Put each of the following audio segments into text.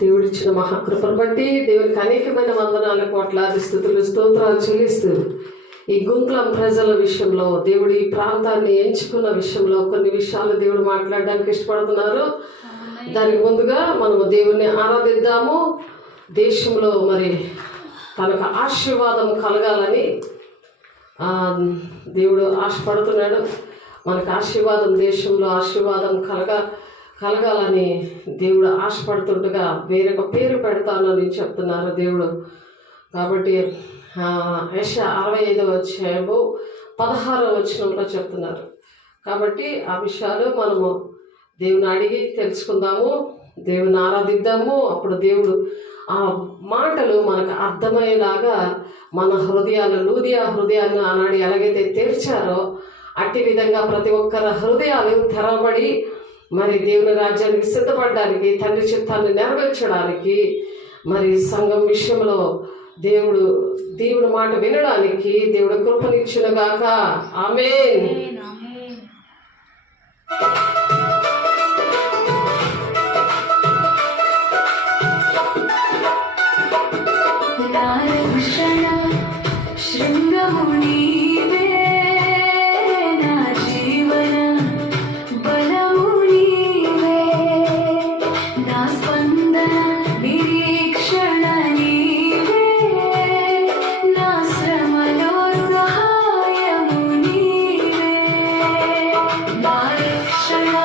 దేవుడిచ్చిన మహాకృపను బట్టి దేవునికి అనేకమైన వందనాలు, కోట్లాది స్థుతులు, స్తోత్రాలు చెల్లిస్తూ ఈ గుంకులం ప్రజల విషయంలో, దేవుడు ఈ ప్రాంతాన్ని ఎంచుకున్న విషయంలో కొన్ని విషయాలు దేవుడు మాట్లాడడానికి ఇష్టపడుతున్నారు. దానికి ముందుగా మనము దేవుణ్ణి ఆరాధిద్దాము. దేశంలో మరి తనకు ఆశీర్వాదం కలగాలని దేవుడు ఆశపడుతున్నాడు. మనకు ఆశీర్వాదం, దేశంలో ఆశీర్వాదం కలగాలని దేవుడు ఆశపడుతుండగా వేరొక పేరు పెడతానని చెప్తున్నారు దేవుడు. కాబట్టి యెషయా 65వ అధ్యాయము 16వ వచనంలో చెప్తున్నారు. కాబట్టి ఆ విషయాలు మనము దేవుని అడిగి తెలుసుకుందాము, దేవుని ఆరాధిద్దాము. అప్పుడు దేవుడు ఆ మాటలు మనకు అర్థమయ్యేలాగా మన హృదయాలు, లూదియా హృదయాన్ని ఆనాడు ఎలాగైతే తెరిచారో అట్టి విధంగా ప్రతి ఒక్కరి హృదయాలు తెరవబడి మరి దేవుని రాజ్యానికి సిద్ధపడడానికి, తండ్రి చిత్తాన్ని నెరవేర్చడానికి, మరి సంఘం విషయంలో దేవుడు మాట వినడానికి దేవుడు కృపనిచ్చునుగాక. ఆమేన్. Shana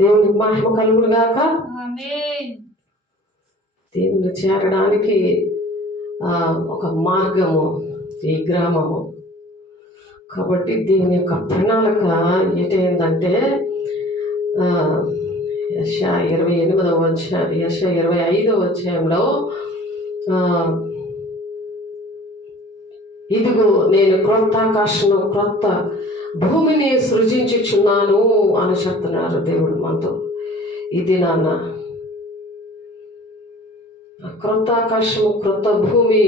దేవునికి మహిమ కలుగును గాక. దేవుని చేరడానికి ఒక మార్గము ఈ గ్రామము. కాబట్టి దీని యొక్క ప్రణాళిక ఏంటంటే యెషయా 28వ అధ్యాయం, యెషయా 25వ అధ్యాయంలో ఇదిగో నేను క్రొత్త ఆకాశము క్రొత్త భూమిని సృజించుచున్నాను అని చెప్తున్నారు దేవుడు మనతో. ఇది నాన్న క్రొత్త ఆకాశము క్రొత్త భూమి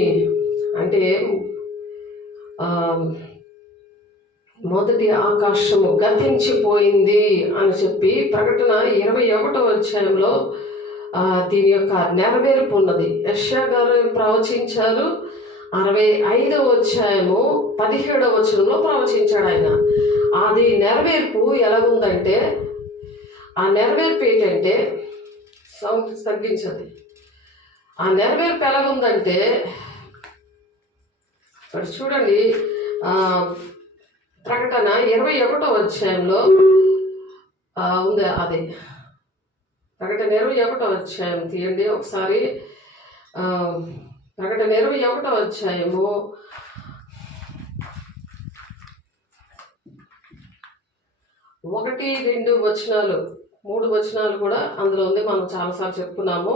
అంటే మొదటి ఆకాశము గతించిపోయింది అని చెప్పి ప్రకటన 21వ అధ్యాయంలో దీని యొక్క నెరవేర్పు ఉన్నది. యెషయా గారు ప్రవచించారు. 65వ అధ్యాయము 17వ వచనంలో ప్రవచించాడు ఆయన. అది నెరవేర్పు ఎలాగుందంటే, ఆ నెరవేర్పు ఏంటంటే సౌండ్ తగ్గించండి. ఆ నెరవేర్పు ఎలాగుందంటే ఇక్కడ చూడండి, ప్రకటన 21వ అధ్యాయంలో ఉంది. అది ప్రకటన 21వ అధ్యాయం తీయండి ఒకసారి. ప్రకటన 21వ అధ్యాయము 1, 2 వచనాలు, 3 వచనాలు కూడా అందులో ఉంది. మనం చాలాసార్లు చెప్పుకున్నాము.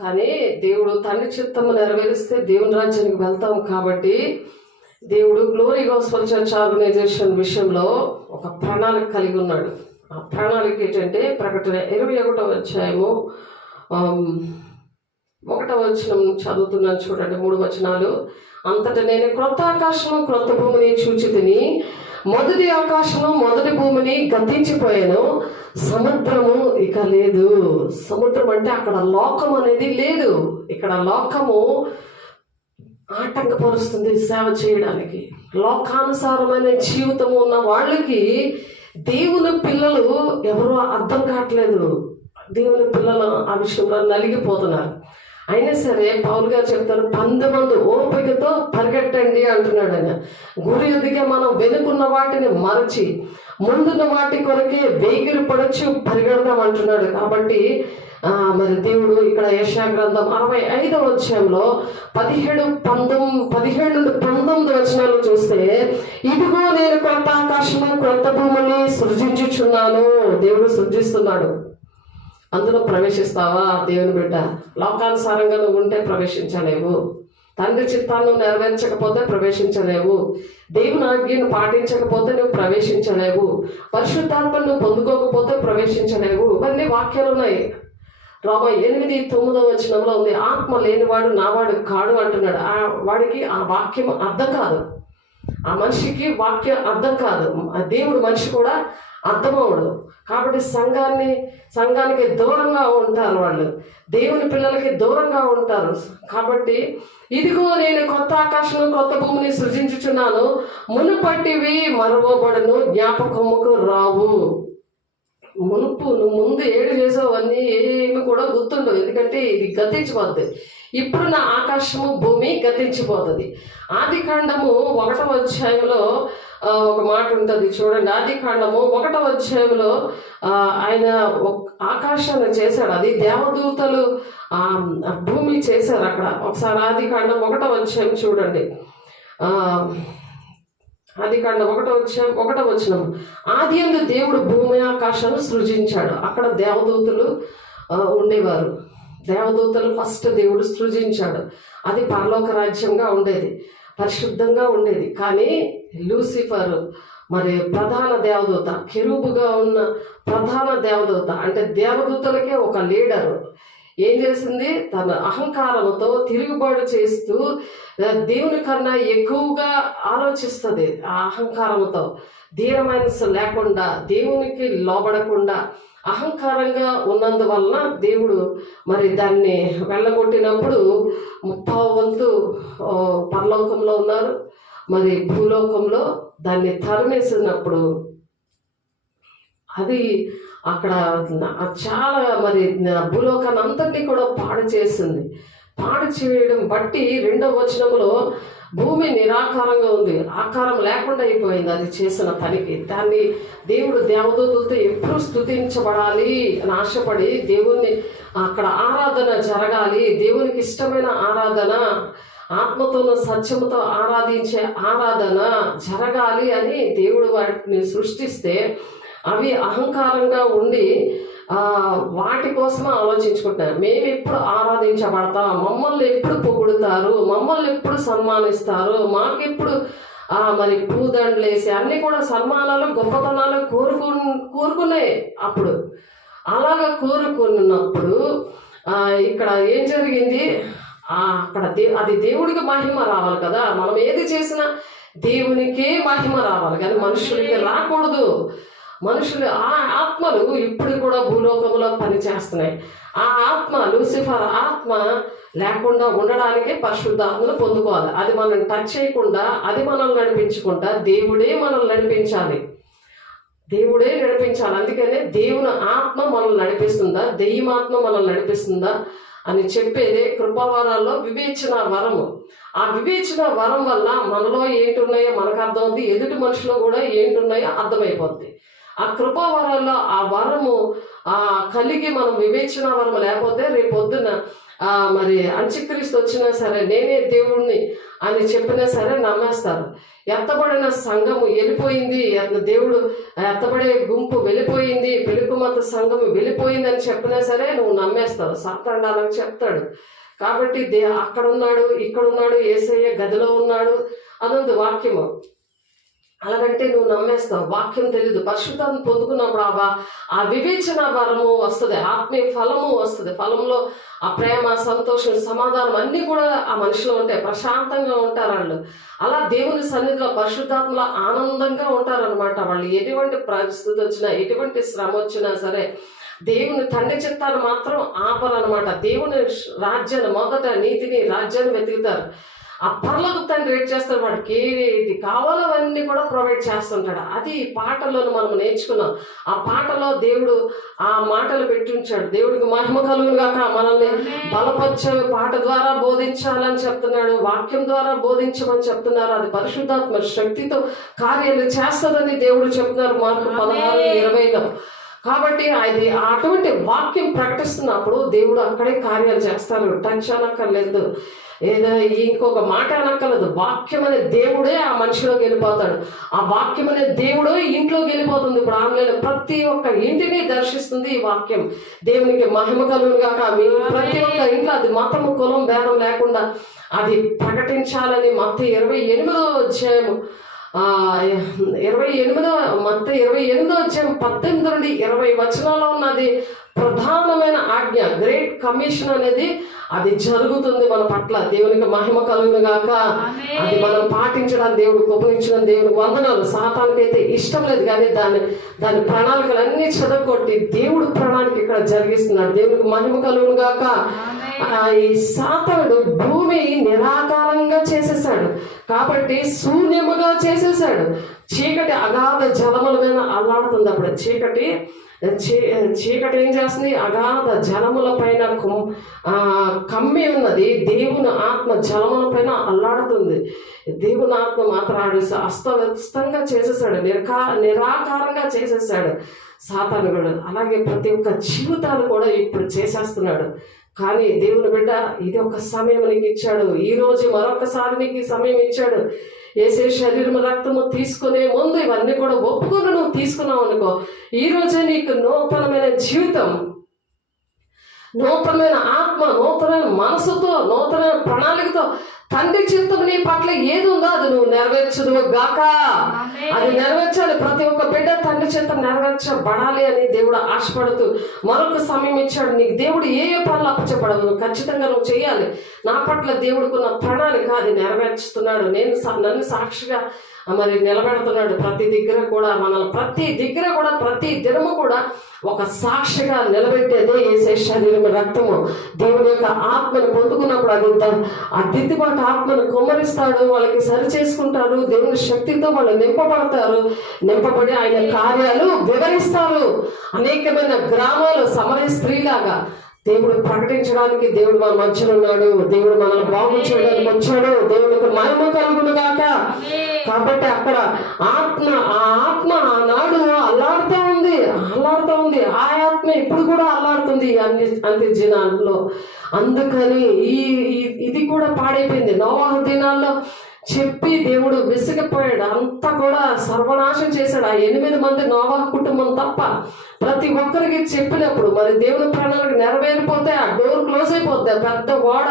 కానీ దేవుడు తండ్రి చిత్తము నెరవేరిస్తే దేవుని రాజ్యానికి వెళ్తాం. కాబట్టి దేవుడు గ్లోరీ గాస్పెల్ చర్చ్ ఆర్గనైజేషన్ విషయంలో ఒక ప్రణాళిక కలిగి ఉన్నాడు. ఆ ప్రణాళిక ఏంటంటే ప్రకటన 21వ అధ్యాయము 1వ వచనం చదువుతున్నాను చూడండి, 3 వచనాలు. అంతటా నేను క్రొత్త ఆకాశము క్రొత్త భూమిని చూచితిని. మొదటి ఆకాశము మొదటి భూమిని గతించిపోయాను, సముద్రము ఇక లేదు. సముద్రం అంటే అక్కడ లోకం అనేది లేదు. ఇక్కడ లోకము ఆటంకపరుస్తుంది సేవ చేయడానికి. లోకానుసారమైన జీవితం ఉన్న వాళ్ళకి దేవుని పిల్లలు ఎవరో అర్థం కావట్లేదు. దేవుని పిల్లలు ఆ విషయంలో నలిగిపోతున్నారు. అయినా సరే పౌలు గారు చెప్తారు, 10 మంది ఓపికతో పరిగెట్టండి అంటున్నాడు ఆయన. గురి ఎదిగే మనం వెనుకున్న వాటిని మరచి ముందున్న వాటి కొరకే వేగిరి పడచ్చు పరిగెడదాం అంటున్నాడు. కాబట్టి మరి దేవుడు ఇక్కడ యెషయా గ్రంథం 65వ అధ్యాయంలో 17 నుండి 19 వచనాలు చూస్తే, ఇదిగో నేను క్రొత్త ఆకాశము క్రొత్త భూమిని సృజించుచున్నాను. దేవుడు సృజిస్తున్నాడు. అందులో ప్రవేశిస్తావా దేవుని బిడ్డ? లోకానుసారంగా నువ్వు ఉంటే ప్రవేశించలేవు. తండ్రి చిత్తాన్ని నెరవేర్చకపోతే ప్రవేశించలేవు. దేవుని ఆజ్ఞను పాటించకపోతే నువ్వు ప్రవేశించలేవు. పరిశుద్ధాత్మను నువ్వు పొందుకోకపోతే ప్రవేశించలేవు. ఇవన్నీ వాక్యాలు ఉన్నాయి. రోమా 8:9 వచనంలో ఉంది, ఆత్మ లేనివాడు నావాడు కాడు అంటున్నాడు. వాడికి ఆ వాక్యం అర్థం కాదు. ఆ మనిషికి వాక్యం అర్థం కాదు. ఆ దేవుడు మనిషి కూడా అర్థమవుడు. కాబట్టి సంఘానికి దూరంగా ఉంటారు వాళ్ళు. దేవుని పిల్లలకి దూరంగా ఉంటారు. కాబట్టి ఇదిగో నేను కొత్త ఆకాశం కొత్త భూమిని సృజించుచున్నాను, మునుపటివి మరవబడును, జ్ఞాపకముకు రావు. మునుపు నువ్వు ముందు ఏడు చేసావు అన్నీ ఏమి కూడా గుర్తుండవు. ఎందుకంటే ఇది గతించిపోద్ది. ఇప్పుడు నా ఆకాశము భూమి గతించిపోతుంది. ఆదికాండము 1వ అధ్యాయంలో ఒక మాట ఉంటుంది చూడండి. ఆదికాండము 1వ అధ్యాయంలో ఆయన ఆకాశాన్ని చేశాడు. అది దేవదూతలు భూమి చేశారు అక్కడ. ఒకసారి ఆదికాండం 1వ అధ్యాయం చూడండి. ఆదికాండం 1వ అధ్యాయం 1వ వచనం, ఆదియందు దేవుడు భూమి ఆకాశాన్ని సృజించాడు. అక్కడ దేవదూతలు ఉండేవారు. దేవదూతలు ఫస్ట్ దేవుడు సృజించాడు. అది పరలోక రాజ్యంగా ఉండేది, పరిశుద్ధంగా ఉండేది. కానీ లూసిఫర్ మరి ప్రధాన దేవదూత, కెరూబుగా ఉన్న ప్రధాన దేవదూత, అంటే దేవదూతలకే ఒక లీడరు, ఏం చేసింది? తన అహంకారంతో తిరుగుబాటు చేస్తూ దేవుని కన్నా ఎక్కువగా ఆలోచిస్తుంది. ఆ అహంకారంతో ధీరమైన లేకుండా, దేవునికి లోబడకుండా అహంకారంగా ఉన్నందువలన దేవుడు మరి దాన్ని వెళ్ళగొట్టినప్పుడు 30వ వంతు పరలోకంలో ఉన్నారు, మరి భూలోకంలో దాన్ని తరిమేసినప్పుడు అది అక్కడ చాలా మరి భూలోకాన్ని అంతటినీ కూడా పాడు చేసింది. పాడు చేయడం బట్టి 2వ వచనంలో భూమి నిరాకారంగా ఉంది, ఆకారం లేకుండా అయిపోయింది అది చేసిన పనికి. దాన్ని దేవుడు దేవదూతలతో ఎప్పుడు స్తుతించబడాలి అని ఆశపడి దేవుణ్ణి అక్కడ ఆరాధన జరగాలి, దేవునికి ఇష్టమైన ఆరాధన, ఆత్మతోనూ సత్యముతో ఆరాధించే ఆరాధన జరగాలి అని దేవుడు వాటిని సృష్టిస్తే అవి అహంకారంగా ఉండి వాటి కోసమే ఆలోచించుకుంటున్నారు. మేము ఎప్పుడు ఆరాధించబడతాం, మమ్మల్ని ఎప్పుడు పొగుడుతారు, మమ్మల్ని ఎప్పుడు సన్మానిస్తారు, మాకెప్పుడు మరి పూదండలు వేసి అన్నీ కూడా సన్మానాలు గొప్పతనాలు కోరుకునే అప్పుడు అలాగా కోరుకున్నప్పుడు ఇక్కడ ఏం జరిగింది, అక్కడ అది దేవుడికి మహిమ రావాలి కదా. మనం ఏది చేసినా దేవునికే మహిమ రావాలి కానీ మనుషులకి రాకూడదు. మనుషులు ఆ ఆత్మలు ఇప్పుడు కూడా భూలోకంలో పనిచేస్తున్నాయి. ఆ ఆత్మ లూసిఫర్ ఆత్మ లేకుండా ఉండడానికే పరిశుద్ధాత్మను పొందుకోవాలి. అది మనం టచ్ చేయకుండా, అది మనల్ని నడిపించకుండా దేవుడే మనల్ని నడిపించాలి, దేవుడే నడిపించాలి. అందుకనే దేవుని ఆత్మ మనల్ని నడిపిస్తుందా, దెయ్యమాత్మ మనల్ని నడిపిస్తుందా అని చెప్పేదే కృపావరాల్లో వివేచన వరము. ఆ వివేచన వరం వల్ల మనలో ఏంటున్నాయో మనకు అర్థమవుతుంది, ఎదుటి మనుషులో కూడా ఏంటున్నాయో అర్థమైపోద్ది. ఆ కృపావరాల్లో ఆ వరము కలిగి మనం వివేచన వరం లేకపోతే రేపొద్దున మరి అంత్యక్రీస్తు వచ్చినా సరే నేనే దేవుణ్ణి అని చెప్పినా సరే నమ్మేస్తారు. ఎత్తబడిన సంఘము వెళ్ళిపోయింది, దేవుడు ఎత్తబడే గుంపు వెళ్ళిపోయింది, పెళ్ళికుమార్త సంఘము వెళ్ళిపోయింది అని చెప్పినా సరే నువ్వు నమ్మేస్తావు. సాతానుడు అలా చెప్తాడు. కాబట్టి అక్కడ ఉన్నాడు, ఇక్కడ ఉన్నాడు, యేసయ్య గదిలో ఉన్నాడు అదంతా వాక్యము. అలాగంటే నువ్వు నమ్మేస్తావు. వాక్యం తెలీదు. పరిశుద్ధాన్ని పొందుకున్నప్పుడు ఆ వివేచన వరము వస్తుంది, ఆత్మీయ ఫలము వస్తుంది. ఫలంలో ఆ ప్రేమ, సంతోషం, సమాధానం అన్నీ కూడా ఆ మనిషిలో ఉంటాయి. ప్రశాంతంగా ఉంటారు వాళ్ళు. అలా దేవుని సన్నిధిలో పరిశుద్ధాత్మలో ఆనందంగా ఉంటారనమాట. వాళ్ళు ఎటువంటి పరిస్థితి వచ్చినా, ఎటువంటి శ్రమ వచ్చినా సరే దేవుని తండ్రి చిత్తాన్ని మాత్రం ఆపరనమాట. దేవుని రాజ్యాన్ని, మొదట నీతిని, రాజ్యాన్ని వెతుకుతారు. ఆ పర్లకు తండ్రి రేట్ చేస్తాడు, వాడికి ఏది కావాలో అవన్నీ కూడా ప్రొవైడ్ చేస్తుంటాడు. అది పాటల్లో మనం నేర్చుకున్నాం. ఆ పాటలో దేవుడు ఆ మాటలు పెట్టి ఉంచాడు. దేవుడికి మహిమ కలుగును గాక. మనల్ని బలపరిచే పాట ద్వారా బోధించాలని చెప్తున్నాడు, వాక్యం ద్వారా బోధించమని చెప్తున్నారు. అది పరిశుద్ధాత్మ శక్తితో కార్యాలు చేస్తుందని దేవుడు చెప్తున్నారు మార్కు 16:20లో. కాబట్టి అది అటువంటి వాక్యం ప్రకటిస్తున్నప్పుడు దేవుడు అక్కడే కార్యాలు చేస్తారు. టచ్ అనక్కర్లేదు, ఏదో ఇంకొక మాట అనక్కర్లేదు. వాక్యం అనే దేవుడే ఆ మనిషిలోకి వెళ్ళిపోతాడు. ఆ వాక్యం అనే దేవుడే ఇంట్లోకి వెళ్ళిపోతుంది. ఇప్పుడు ఆన్లైన్ ప్రతి ఒక్క ఇంటిని దర్శిస్తుంది ఈ వాక్యం. దేవునికి మహిమ కలుగును గాక. మీరు ప్రతి ఒక్క ఇంట్లో అది మతము, కులం, భేదం లేకుండా అది ప్రకటించాలని మత్తయి 28వ అధ్యాయము 28వ అధ్యాయం 18 నుండి 20 వచనాల్లో ఉన్నది ప్రధానమైన ఆజ్ఞ. గ్రేట్ కమిషన్ అనేది అది జరుగుతుంది మన పట్ల. దేవునికి మహిమ కలుగును గాక. అది మనం పాటించడానికి దేవుడు కృపనిచ్చిన దేవునికి వందనాలు. సాతానుకైతే ఇష్టం లేదు కానీ దాని ప్రణాళికలన్నీ చెదగొట్టి దేవుడు ప్రణాళిక ఇక్కడ జరిగిస్తున్నాడు. దేవునికి మహిమ కలుగును గాక. ఈ సాతానుడు భూమి నిరాకారంగా చేసేసాడు, కాబట్టి శూన్యముగా చేసేసాడు. చీకటి అగాధ జలముల మీద అల్లాడుతుంది. అప్పుడు చీకటి ఏం చేస్తుంది, అగాధ జలముల పైన కమ్మి ఉన్నది. దేవుని ఆత్మ జలముల పైన అల్లాడుతుంది. దేవుని ఆత్మ మాత్రాడు అస్తవ్యస్తంగా చేసేసాడు, నిరాకారంగా చేసేసాడు సాతానుడు. అలాగే ప్రతి ఒక్క జీవితాలు కూడా ఇప్పుడు చేసేస్తున్నాడు. కానీ దేవుని బిడ్డ, ఇది ఒక సమయం నీకు ఇచ్చాడు. ఈ రోజు మరొకసారి నీకు ఈ సమయం ఇచ్చాడు. యేసే శరీరం రక్తము తీసుకునే ముందు ఇవన్నీ కూడా ఒప్పుకొని నువ్వు తీసుకున్నావు అనుకో, ఈ రోజే నీకు నూతనమైన జీవితం, నూతనమైన ఆత్మ, నూతనమైన మనసుతో, నూతనమైన ప్రణాళికతో తండ్రి చిత్తం నీ పట్ల ఏది ఉందో అది నువ్వు నెరవేర్చదు గాక. అది నెరవేర్చాలి. ప్రతి ఒక్క బిడ్డ తండ్రి చిత్తం నెరవేర్చబడాలి అని దేవుడు ఆశపడుతూ మరొక సమయం ఇచ్చాడు. నీకు దేవుడు ఏ పనులు అప్పచెప్పడదు, ఖచ్చితంగా నువ్వు చేయాలి. నా పట్ల దేవుడికున్న ప్రణాళిక అది నెరవేర్చుతున్నాడు. నన్ను సాక్షిగా మరి నిలబెడుతున్నాడు. ప్రతి దగ్గర కూడా మనల్ని ప్రతి దినము కూడా ఒక సాక్షిగా నిలబెట్టేదే యేసే శరీరం రక్తము. దేవుని యొక్క ఆత్మను పొందుకున్నప్పుడు అది ఆ దిద్దుబాటు ఆత్మను కుమ్మరిస్తాడు. వాళ్ళకి సరి చేసుకుంటారు. దేవుని శక్తితో వాళ్ళు నింపబడి ఆయన కార్యాలు వివరిస్తారు. అనేకమైన గ్రామాలు సమరయ స్త్రీలాగా దేవుడు ప్రకటించడానికి దేవుడు మన మధ్యలో ఉన్నాడు. దేవుడు మనల్ని బాగు చేయడానికి వచ్చాడు. దేవుడికి మహిమ కలుగును గాక. కాబట్టి అక్కడ ఆత్మ ఆనాడు అల్లాడుతూ ఉంది. ఆ ఆత్మ ఇప్పుడు కూడా అల్లాడుతుంది అన్ని దినాల్లో. అందుకని ఇది కూడా పాడైపోయింది. నోవాహు దినాల్లో చెప్పి దేవుడు విసిగిపోయాడు. అంతా కూడా సర్వనాశం చేశాడు. ఆ 8 మంది నోవాహు కుటుంబం తప్ప ప్రతి ఒక్కరికి చెప్పినప్పుడు మరి దేవుని ప్రణాళిక నెరవేరిపోతే ఆ డోర్ క్లోజ్ అయిపోద్ది. పెద్ద ఓడ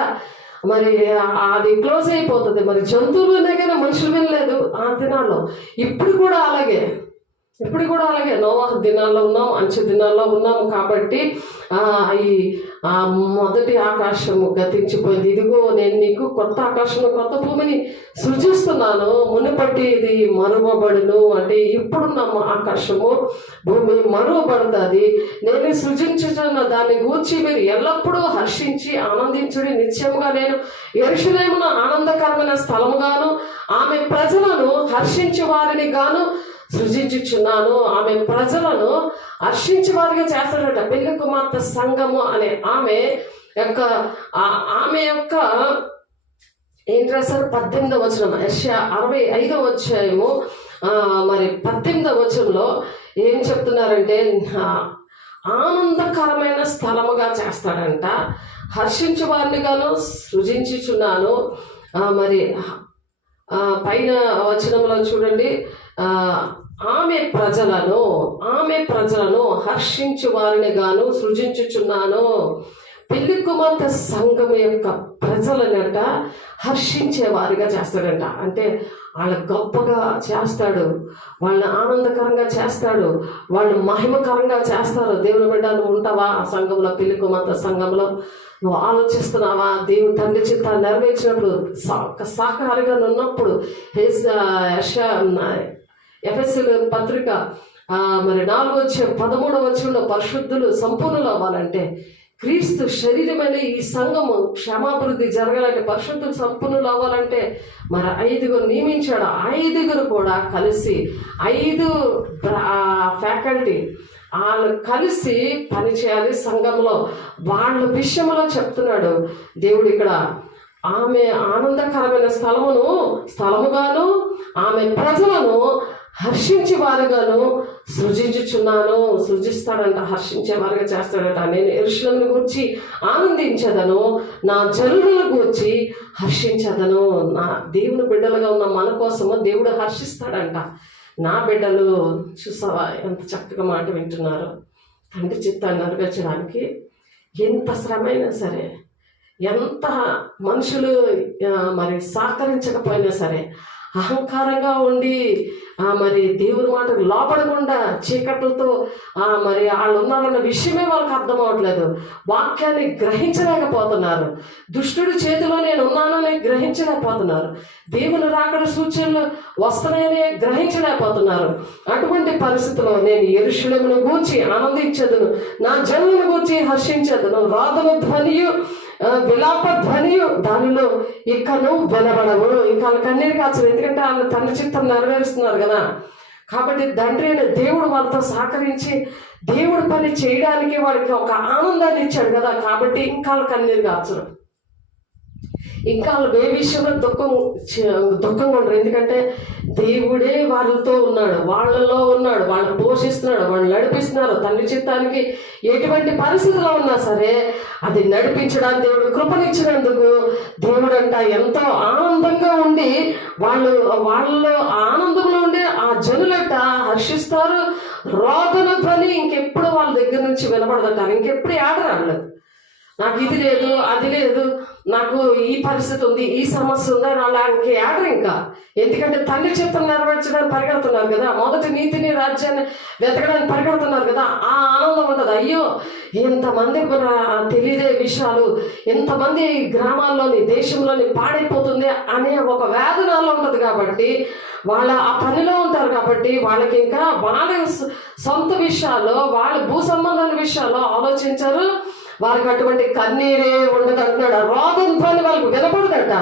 మరి అది క్లోజ్ అయిపోతుంది. మరి జంతువులు వినగానే మనుషులు వినలేదు ఆ దినాల్లో. ఇప్పుడు కూడా అలాగే నోవాహు దినాల్లో ఉన్నాం, అంచె దినాల్లో ఉన్నాము. కాబట్టి ఈ మొదటి ఆకాశము గతించిపోయింది. ఇదిగో నేను నీకు కొత్త ఆకాశము కొత్త భూమిని సృజిస్తున్నాను, మునుపటి ఇది మరువబడును. అంటే ఇప్పుడున్న ఆకాశము భూమి మరువబడుతుంది. నేను సృజించుతున్న దాన్ని గూర్చి మీరు ఎల్లప్పుడూ హర్షించి ఆనందించుడి. నిత్యముగా నేను యెరూషలేమును ఆనందకరమైన స్థలముగాను ఆమె ప్రజలను హర్షించే వారిని గాను సృజించుచున్నాను. ఆమె ప్రజలను హర్షించే వారిగా చేస్తాడట. పెళ్లి కుమార్తె సంఘము అనే ఆమె యొక్క ఏం రాశారు? 18వ వచనం, యెషయా 65వ అధ్యాయము మరి 18వ వచనంలో ఏం చెప్తున్నారంటే ఆనందకరమైన స్థలముగా చేస్తాడంట. హర్షించే వారిని గాను సృజించుచున్నాను. మరి పైన వచనంలో చూడండి, ఆమె ప్రజలను హర్షించు వారిని గాను సృజించుచున్నాను. పెళ్లి కుమార్తె సంఘం యొక్క ప్రజలనట హర్షించే వారిగా చేస్తాడంట. అంటే వాళ్ళ గొప్పగా చేస్తాడు, వాళ్ళని ఆనందకరంగా చేస్తాడు, వాళ్ళని మహిమకరంగా చేస్తారు. దేవుని బిడ్డ నువ్వు ఉంటావా ఆ సంఘంలో? పెళ్లి కుమార్తె సంఘంలో నువ్వు ఆలోచిస్తున్నావా? దేవుని తండ్రి చిత్తాన్ని నెరవేర్చినప్పుడు సహకారిగా ఉన్నప్పుడు ఎఫెసీయుల పత్రిక మరి 4:13 వచనంలో పరిశుద్ధులు సంపూర్ణులు అవ్వాలంటే క్రీస్తు శరీరమైన ఈ సంఘము క్షమాభివృద్ధి జరగాలంటే పరిశుద్ధులు సంపూర్ణులు అవ్వాలంటే మరి 5 నియమించాడు. 5 కూడా కలిసి 5 ఫ్యాకల్టీ వాళ్ళు కలిసి పనిచేయాలి సంఘంలో. వాళ్ళ విషయంలో చెప్తున్నాడు దేవుడు ఇక్కడ. ఆమె ఆనందకరమైన స్థలముగాను ఆమె ప్రజలను హర్షించే వారుగాను సృజిస్తాడంట. హర్షించే వారుగా చేస్తాడట. నేను యెరూషలేమును గూర్చి ఆనందించదను, నా జనులను గూర్చి హర్షించదను. నా దేవుని బిడ్డలుగా ఉన్న మన కోసము దేవుడు హర్షిస్తాడంట. నా బిడ్డలు చూసావా ఎంత చక్కగా మాట వింటున్నారు. తండ్రి చిత్తాన్ని నెరవేర్చడానికి ఎంత శ్రమైనా సరే, ఎంత మనుషులు మరి సహకరించకపోయినా సరే, అహంకారంగా ఉండి మరి దేవుని మాటకు లోపడకుండా చీకట్లతో మరి వాళ్ళు ఉన్నారన్న విషయమే వాళ్ళకి అర్థం అవ్వట్లేదు. వాక్యాన్ని గ్రహించలేకపోతున్నారు. దుష్టుడి చేతిలో నేను ఉన్నానని గ్రహించలేకపోతున్నారు. దేవుని రాకడ సూచనలు వస్తున్నాయని గ్రహించలేకపోతున్నారు. అటువంటి పరిస్థితిలో నేను యెరూషలేమును గూర్చి ఆనందించదును, నా జనులను గూర్చి హర్షించదును. రోదన ధ్వనియు విలాప ధ్వనియు దానిలో ఇకను వినబడవు. ఇంకా వాళ్ళ కన్నీరు కాచరు, ఎందుకంటే వాళ్ళ తండ్రి చిత్తం నెరవేరుస్తున్నారు కదా. కాబట్టి తండ్రి అయిన దేవుడు వాళ్ళతో సహకరించి దేవుడి పని చేయడానికి వాడికి ఒక ఆనందాన్ని ఇచ్చాడు కదా. కాబట్టి ఇంకా వాళ్ళ కన్నీరు కాచరు, ఇంకా వాళ్ళు ఏ విషయంలో దుఃఖంగా ఉండరు. ఎందుకంటే దేవుడే వాళ్ళతో ఉన్నాడు, వాళ్ళలో ఉన్నాడు, వాళ్ళని పోషిస్తున్నాడు, వాళ్ళని నడిపిస్తున్నారు. తండ్రి చిత్తానికి ఎటువంటి పరిస్థితిలో ఉన్నా సరే అది నడిపించడానికి దేవుడు కృపనిచ్చినందుకు దేవుడు అంట ఎంతో ఆనందంగా ఉండి వాళ్ళలో ఆనందంలో ఉండి ఆ జనులట హర్షిస్తారు. రోదన ధ్వని ఇంకెప్పుడు వాళ్ళ దగ్గర నుంచి వినపడదంటారు. ఇంకెప్పుడు ఆడరాళ్ళు, నాకు ఇది లేదు, అది లేదు, నాకు ఈ పరిస్థితి ఉంది, ఈ సమస్య ఉంది అని అలాంటి ఆడరు ఇంకా. ఎందుకంటే తండ్రి చిత్తం నెరవేర్చడానికి పరిగెడుతున్నారు కదా, మొదటి నీతిని రాజ్యాన్ని వెతకడానికి పరిగెడుతున్నారు కదా. ఆ ఆనందం ఉంటుంది. అయ్యో ఎంతమంది తెలియదే విషయాలు, ఎంతమంది గ్రామాల్లోని దేశంలోని పాడైపోతుంది అనే ఒక వేదనలో ఉంటుంది. కాబట్టి వాళ్ళ ఆ పనిలో ఉంటారు. కాబట్టి వాళ్ళకి ఇంకా వాళ్ళ సొంత విషయాల్లో, వాళ్ళ భూ సంబంధాల విషయాల్లో ఆలోచించారు. వారికి అటువంటి కన్నీరే ఉండదు అంటున్నాడు. రోదన ధ్వని వాళ్ళకు వినపడదట,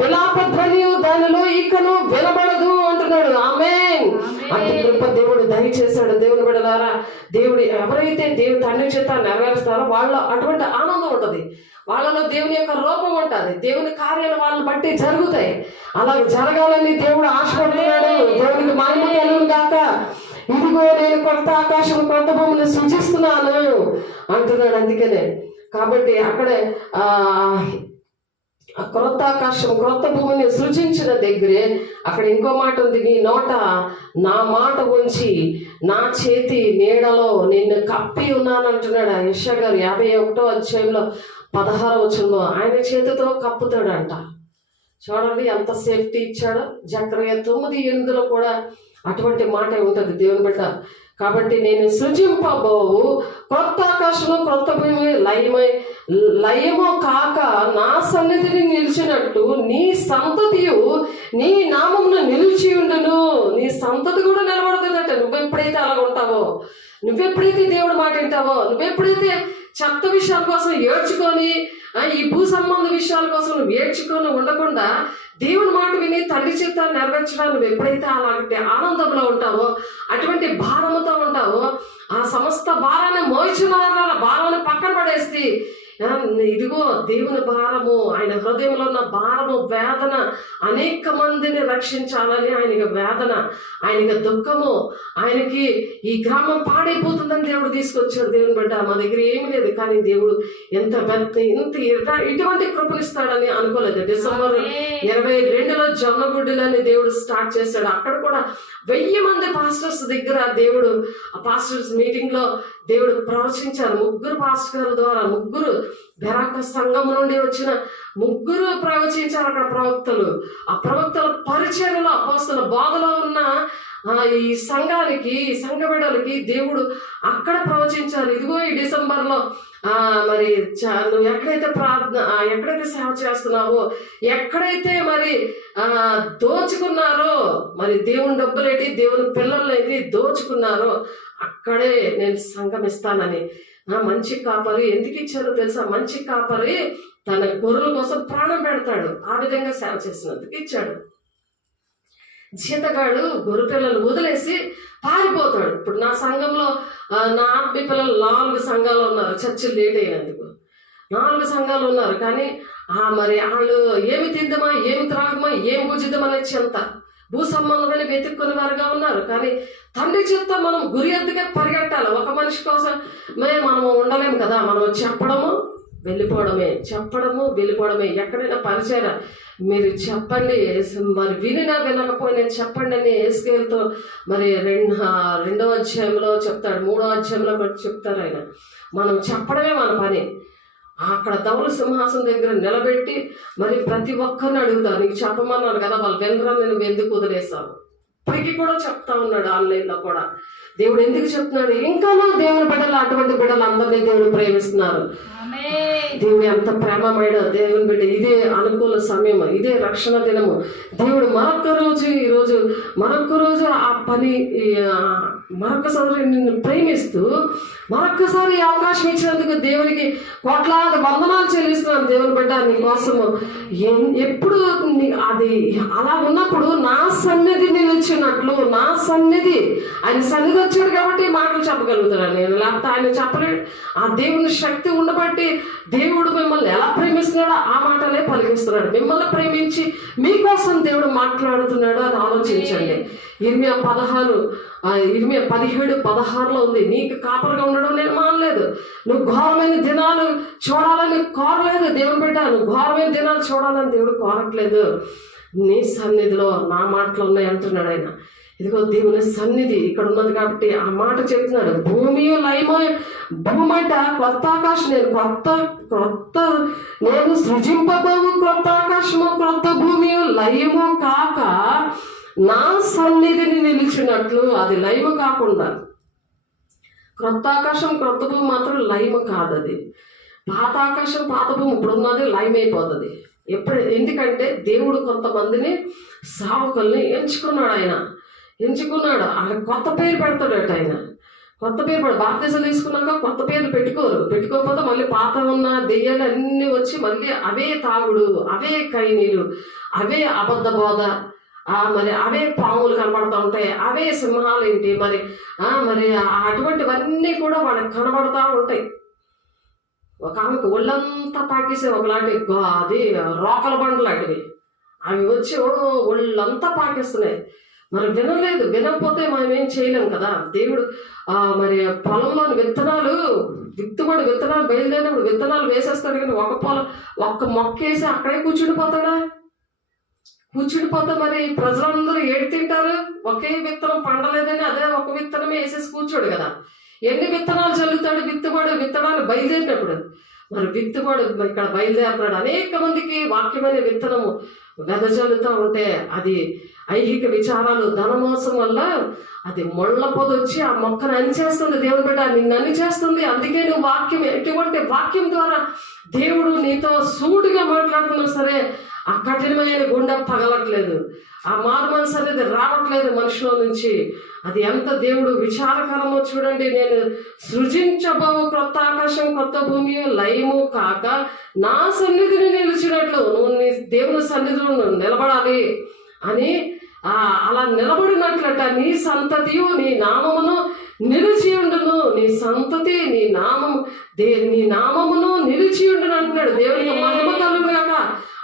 విలాప ధ్వని దానిలో ఇకను వినబడదు అంటున్నాడు. ఆమేన్. అటు కృప దేవుడు దయచేశాడు. దేవుని బిడ్డలారా, దేవుడు ఎవరైతే దేవుడు తండ్రి చేత నెరవేరుస్తారో వాళ్ళ అటువంటి ఆనందం ఉంటుంది, వాళ్ళలో దేవుని యొక్క రూపం ఉంటుంది, దేవుని కార్యాలు వాళ్ళని బట్టి జరుగుతాయి. అలా జరగాలని దేవుడు ఆశపడుతున్నాడు. దేవునికి మహిమ కలుగును గాక. ఇదిగో నేను కొత్త ఆకాశం కొత్త భూమిని సృజిస్తున్నాను అంటున్నాడు. అందుకనే కాబట్టి అక్కడే క్రొత్త ఆకాశం క్రొత్త భూమిని సృజించిన దగ్గరే అక్కడ ఇంకో మాట ఉంది, నీ నోట నా మాట ఉంచి నా చేతి నీడలో నిన్ను కప్పి ఉన్నాను అంటున్నాడు. యెషయా గారు 51వ అధ్యాయంలో 16వ వచనంలో ఆయన చేతితో కప్పుతాడంట. చూడండి ఎంత సేఫ్టీ ఇచ్చాడో. జకర్యా 9:8లో కూడా అటువంటి మాట ఉంటుంది దేవుని బిడ్డ. కాబట్టి నేను సృజింపబోవు కొత్త ఆకాశము కొత్త భూమి లయము కాక నా సన్నిధిని నిలిచినట్టు నీ సంతతియు నీ నామమును నిలిచి ఉండును. నీ సంతతి కూడా నిలబడుతుందట. నువ్వెప్పుడైతే అలా ఉంటావో, నువ్వెప్పుడైతే దేవుడు మాట వింటావో, నువ్వెప్పుడైతే చెత్త విషయాల కోసం ఏడ్చుకొని ఈ భూ సంబంధ విషయాల కోసం నువ్వు ఏడ్చుకొని ఉండకుండా దేవుని మాట విని తండ్రి చిత్తాన్ని నెరవేర్చడానికి నువ్వు ఎప్పుడైతే అలాంటి ఆనందంలో ఉంటావో, అటువంటి భారముతో ఉంటావో, ఆ సమస్త భారాన్ని మోయించిన భారాన్ని పక్కన పడేసి ఇదిగో దేవుని భారము, ఆయన హృదయంలో ఉన్న భారము, వేదన, అనేక మందిని రక్షించాలని ఆయనకి వేదన, ఆయనకి దుఃఖము, ఆయనకి ఈ గ్రామం పాడైపోతుందని దేవుడు తీసుకొచ్చాడు. దేవుని బిడ్డ, మా దగ్గర ఏమీ లేదు, కానీ దేవుడు ఇంత ఇటువంటి కృపనిస్తాడని అనుకోలేదు. డిసెంబర్ 22లో జొన్నగుడ్డిలని దేవుడు స్టార్ట్ చేశాడు. అక్కడ కూడా 1000 మంది పాస్టర్స్ దగ్గర దేవుడు ఆ పాస్టర్స్ మీటింగ్ లో దేవుడు ప్రవచించారు. 3 పాస్టర్ గారి ద్వారా, 3 బెరాక సంఘం నుండి వచ్చిన 3 ప్రవచించారు అక్కడ ప్రవక్తలు. ఆ ప్రవక్తల పరిచర్యలో అపోస్తల బోధలో ఉన్న ఈ సంఘానికి, ఈ సంఘ బిడ్డలకి దేవుడు అక్కడ ప్రవచించారు. ఇదిగో ఈ డిసెంబర్లో మరి నువ్వు ఎక్కడైతే సేవ చేస్తున్నావో, ఎక్కడైతే మరి దోచుకున్నారో, మరి దేవుని డబ్బులేంటి, దేవుని పిల్లలైతే దోచుకున్నారో అక్కడే నేను సంఘం ఇస్తానని. మంచి కాపరి ఎందుకు ఇచ్చారో తెలుసా? మంచి కాపరి తన గొర్రెల కోసం ప్రాణం పెడతాడు. ఆ విధంగా సేవ చేసినందుకు ఇచ్చాడు. జీతగాడు గొర్రె పిల్లలు వదిలేసి పారిపోతాడు. ఇప్పుడు నా సంఘంలో నా ఆత్మీయ పిల్లలు 4 సంఘాలు ఉన్నారు. చర్చిలు లేట్ అయినందుకు 4 సంఘాలు ఉన్నారు. కానీ మరి వాళ్ళు ఏమి తిందమా, ఏమి త్రాగమా, ఏం భుజిద్దామనే చింత, భూ సంబంధమైన వెతుక్కునే వారుగా ఉన్నారు. కానీ తండ్రి చేత మనం గురి ఎద్దుగా పరిగెట్టాలి. ఒక మనిషి కోసం మనము ఉండలేము కదా. మనం చెప్పడము వెళ్ళిపోవడమే, చెప్పడము వెళ్ళిపోవడమే. ఎక్కడైనా పరిచయం మీరు చెప్పండి, మరి వినినా వినకపోయినా చెప్పండి అని ఎస్కేల్తో మరి 2వ అధ్యాయంలో చెప్తాడు, 3వ అధ్యాయంలో చెప్తారు ఆయన. మనం చెప్పడమే మన పని. అక్కడ ధవళ సింహాసనం దగ్గర నిలబెట్టి మరి ప్రతి ఒక్కరిని అడుగుతారు, నీకు చెప్పమన్నాను కదా, వాళ్ళు వినరా, నేను ఎందుకు వదిలేస్తాను. ఇప్పటికీ కూడా చెప్తా ఉన్నాడు. ఆన్లైన్లో కూడా దేవుడు ఎందుకు చెప్తున్నాడు? ఇంకా దేవుని బిడ్డలు, అటువంటి బిడ్డలు అందరినీ దేవుడు ప్రేమిస్తున్నారు. దేవుడు ఎంత ప్రేమమయ్యాడో దేవుని బిడ్డ. ఇదే అనుకూల సమయం, ఇదే రక్షణ దినము. దేవుడు మరొక రోజు ఆ పని మరొకసారి నిన్ను ప్రేమిస్తూ మరొక్కసారి అవకాశం ఇచ్చినందుకు దేవునికి కోట్లాది వందనాలు చెల్లిస్తున్నాను. దేవుని బిడ్డ నీ కోసము ఎప్పుడు అది అలా ఉన్నప్పుడు నా సన్నిధి నిలిచినట్లు, నా సన్నిధి, ఆయన సన్నిధి వచ్చాడు కాబట్టి మాటలు చెప్పగలుగుతాను నేను, లేకపోతే ఆయన చెప్పలేడు. ఆ దేవుని శక్తి ఉండబట్టి దేవుడు మిమ్మల్ని ఎలా ప్రేమిస్తున్నాడో ఆ మాటలే పలికిస్తున్నాడు. మిమ్మల్ని ప్రేమించి మీకోసం దేవుడు మాట్లాడుతున్నాడు. అది ఆలోచించండి. ఇర్మియా 17:16లో ఉంది, నీకు కాపరిగా ఉండడం నేను మానలేదు, నువ్వు ఘోరమైన దినాలు చూడాలని కోరలేదు. దేవుని బిడ్డ, నువ్వు ఘోరమైన దినాలు చూడాలని దేవుడు కోరట్లేదు. నీ సన్నిధిలో నా మాటలు ఉన్నాయి అంటున్నాడు ఆయన. ఇదిగో దేవుని సన్నిధి ఇక్కడ ఉన్నది కాబట్టి ఆ మాట చెప్తున్నాడు. భూమి లయమయ భూమి అంట కొత్త ఆకాశం, నేను సృజింపబోవు కొత్త ఆకాశము కొత్త భూమి లయము కాక నా సన్నిధిని నిలిచినట్లు. అది లయము కాకుండా, క్రొత్త ఆకాశం క్రొత్త భూమి మాత్రం లయము కాదు. అది పాత ఆకాశం పాత భూమి ఇప్పుడు ఉన్నది లయమైపోతుంది. ఎందుకంటే దేవుడు కొంతమందిని సేవకుల్ని ఎంచుకున్నాడు. ఆయన కొత్త పేరు పెడతాడట. ఆయన కొత్త పేరు బాప్తిజం తీసుకున్నాక కొత్త పేర్లు పెట్టుకోకపోతే మళ్ళీ పాత ఉన్న దెయ్యాలు అన్నీ వచ్చి మళ్ళీ అవే తాగుడు, అవే కైనీలు, అవే అబద్ధ బోధ, మరి అవే పాములు కనబడుతూ ఉంటాయి, అవే సింహాలు ఏంటి మరి అటువంటివన్నీ కూడా వాళ్ళకి కనబడుతూ ఉంటాయి. ఒక ఆమెకు ఒళ్ళంతా పాకేసే ఒకలాంటి అది రోకల బండ్లు లాంటివి అవి వచ్చి ఒళ్ళంతా పాకేస్తున్నాయి. మరి వినకపోతే మనం ఏం చేయలేం కదా. దేవుడు మరి పొలంలోని విత్తనాలు బయలుదేరినప్పుడు విత్తనాలు వేసేస్తాడు, కానీ ఒక్క మొక్క వేసి అక్కడే కూర్చుండిపోతే మరి ప్రజలందరూ ఏడు తింటారు. ఒకే విత్తనం పండలేదని అదే ఒక విత్తనమే వేసేసి కూర్చోడు కదా. ఎన్ని విత్తనాలు చల్లుతాడు విత్తనాలు బయలుదేరినప్పుడు. మరి విత్తువాడు ఇక్కడ బయలుదేరుతాడు. అనేక మందికి వాక్యమైన విత్తనము వెదజల్లుతూ ఉంటే అది ఐహిక విచారాలు, ధనమోసం వల్ల అది ముళ్ళ పొదొచ్చి ఆ మొక్కను అనిచేస్తుంది. దేవుని బిడ్డ నిన్ను అనిచేస్తుంది. అందుకే నువ్వు వాక్యం, ఎటువంటి వాక్యం ద్వారా దేవుడు నీతో సూటిగా మాట్లాడుతున్నా సరే ఆ కఠినమైన గుండె పగలట్లేదు, ఆ మారు మనసు అనేది రావట్లేదు మనుషుల నుంచి. అది ఎంత దేవుడు విచారకరమో చూడండి. నేను సృజించబో క్రొత్త ఆకాశం కొత్త భూమి లయము కాక నా సన్నిధిని నిలిచినట్లు నువ్వు నీ దేవుని సన్నిధిలో నిలబడాలి అని, అలా నిలబడినట్లట నీ సంతతియు నీ నామమును నిలిచి ఉండును. నీ సంతతి నీ నామమును నిలిచి ఉండును అంటున్నాడు. దేవునికి మహిమ కలుగుగాక.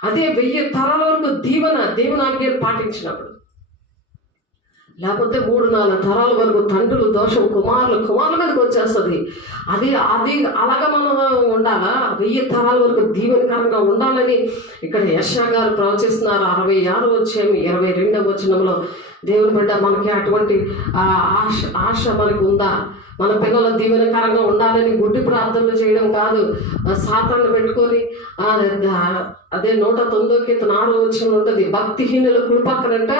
అదే 1000 తరాల వరకు దేవుని ఆజ్ఞలు పాటించినప్పుడు. లేకపోతే 3-4 తరాల వరకు తండ్రులు దోషం కుమారుల మీదకి వచ్చేస్తుంది. అది అలాగా మనం ఉండాలా? 1000 తరాల వరకు దీవెనకరంగా ఉండాలని ఇక్కడ యెషయా గారు ప్రవచిస్తున్నారు. 66వ అధ్యాయం 22వ వచనంలో దేవుని బిడ్డ మనకి అటువంటి ఆశ మనకు ఉందా? మన పిల్లల దీవెనకరంగా ఉండాలని గుడ్డి ప్రార్థనలు చేయడం కాదు. సాతాను పెట్టుకొని అదే 109వ కీర్తన 6వ వచనం ఉంటుంది. భక్తిహీనుల కుడిపక్కనంట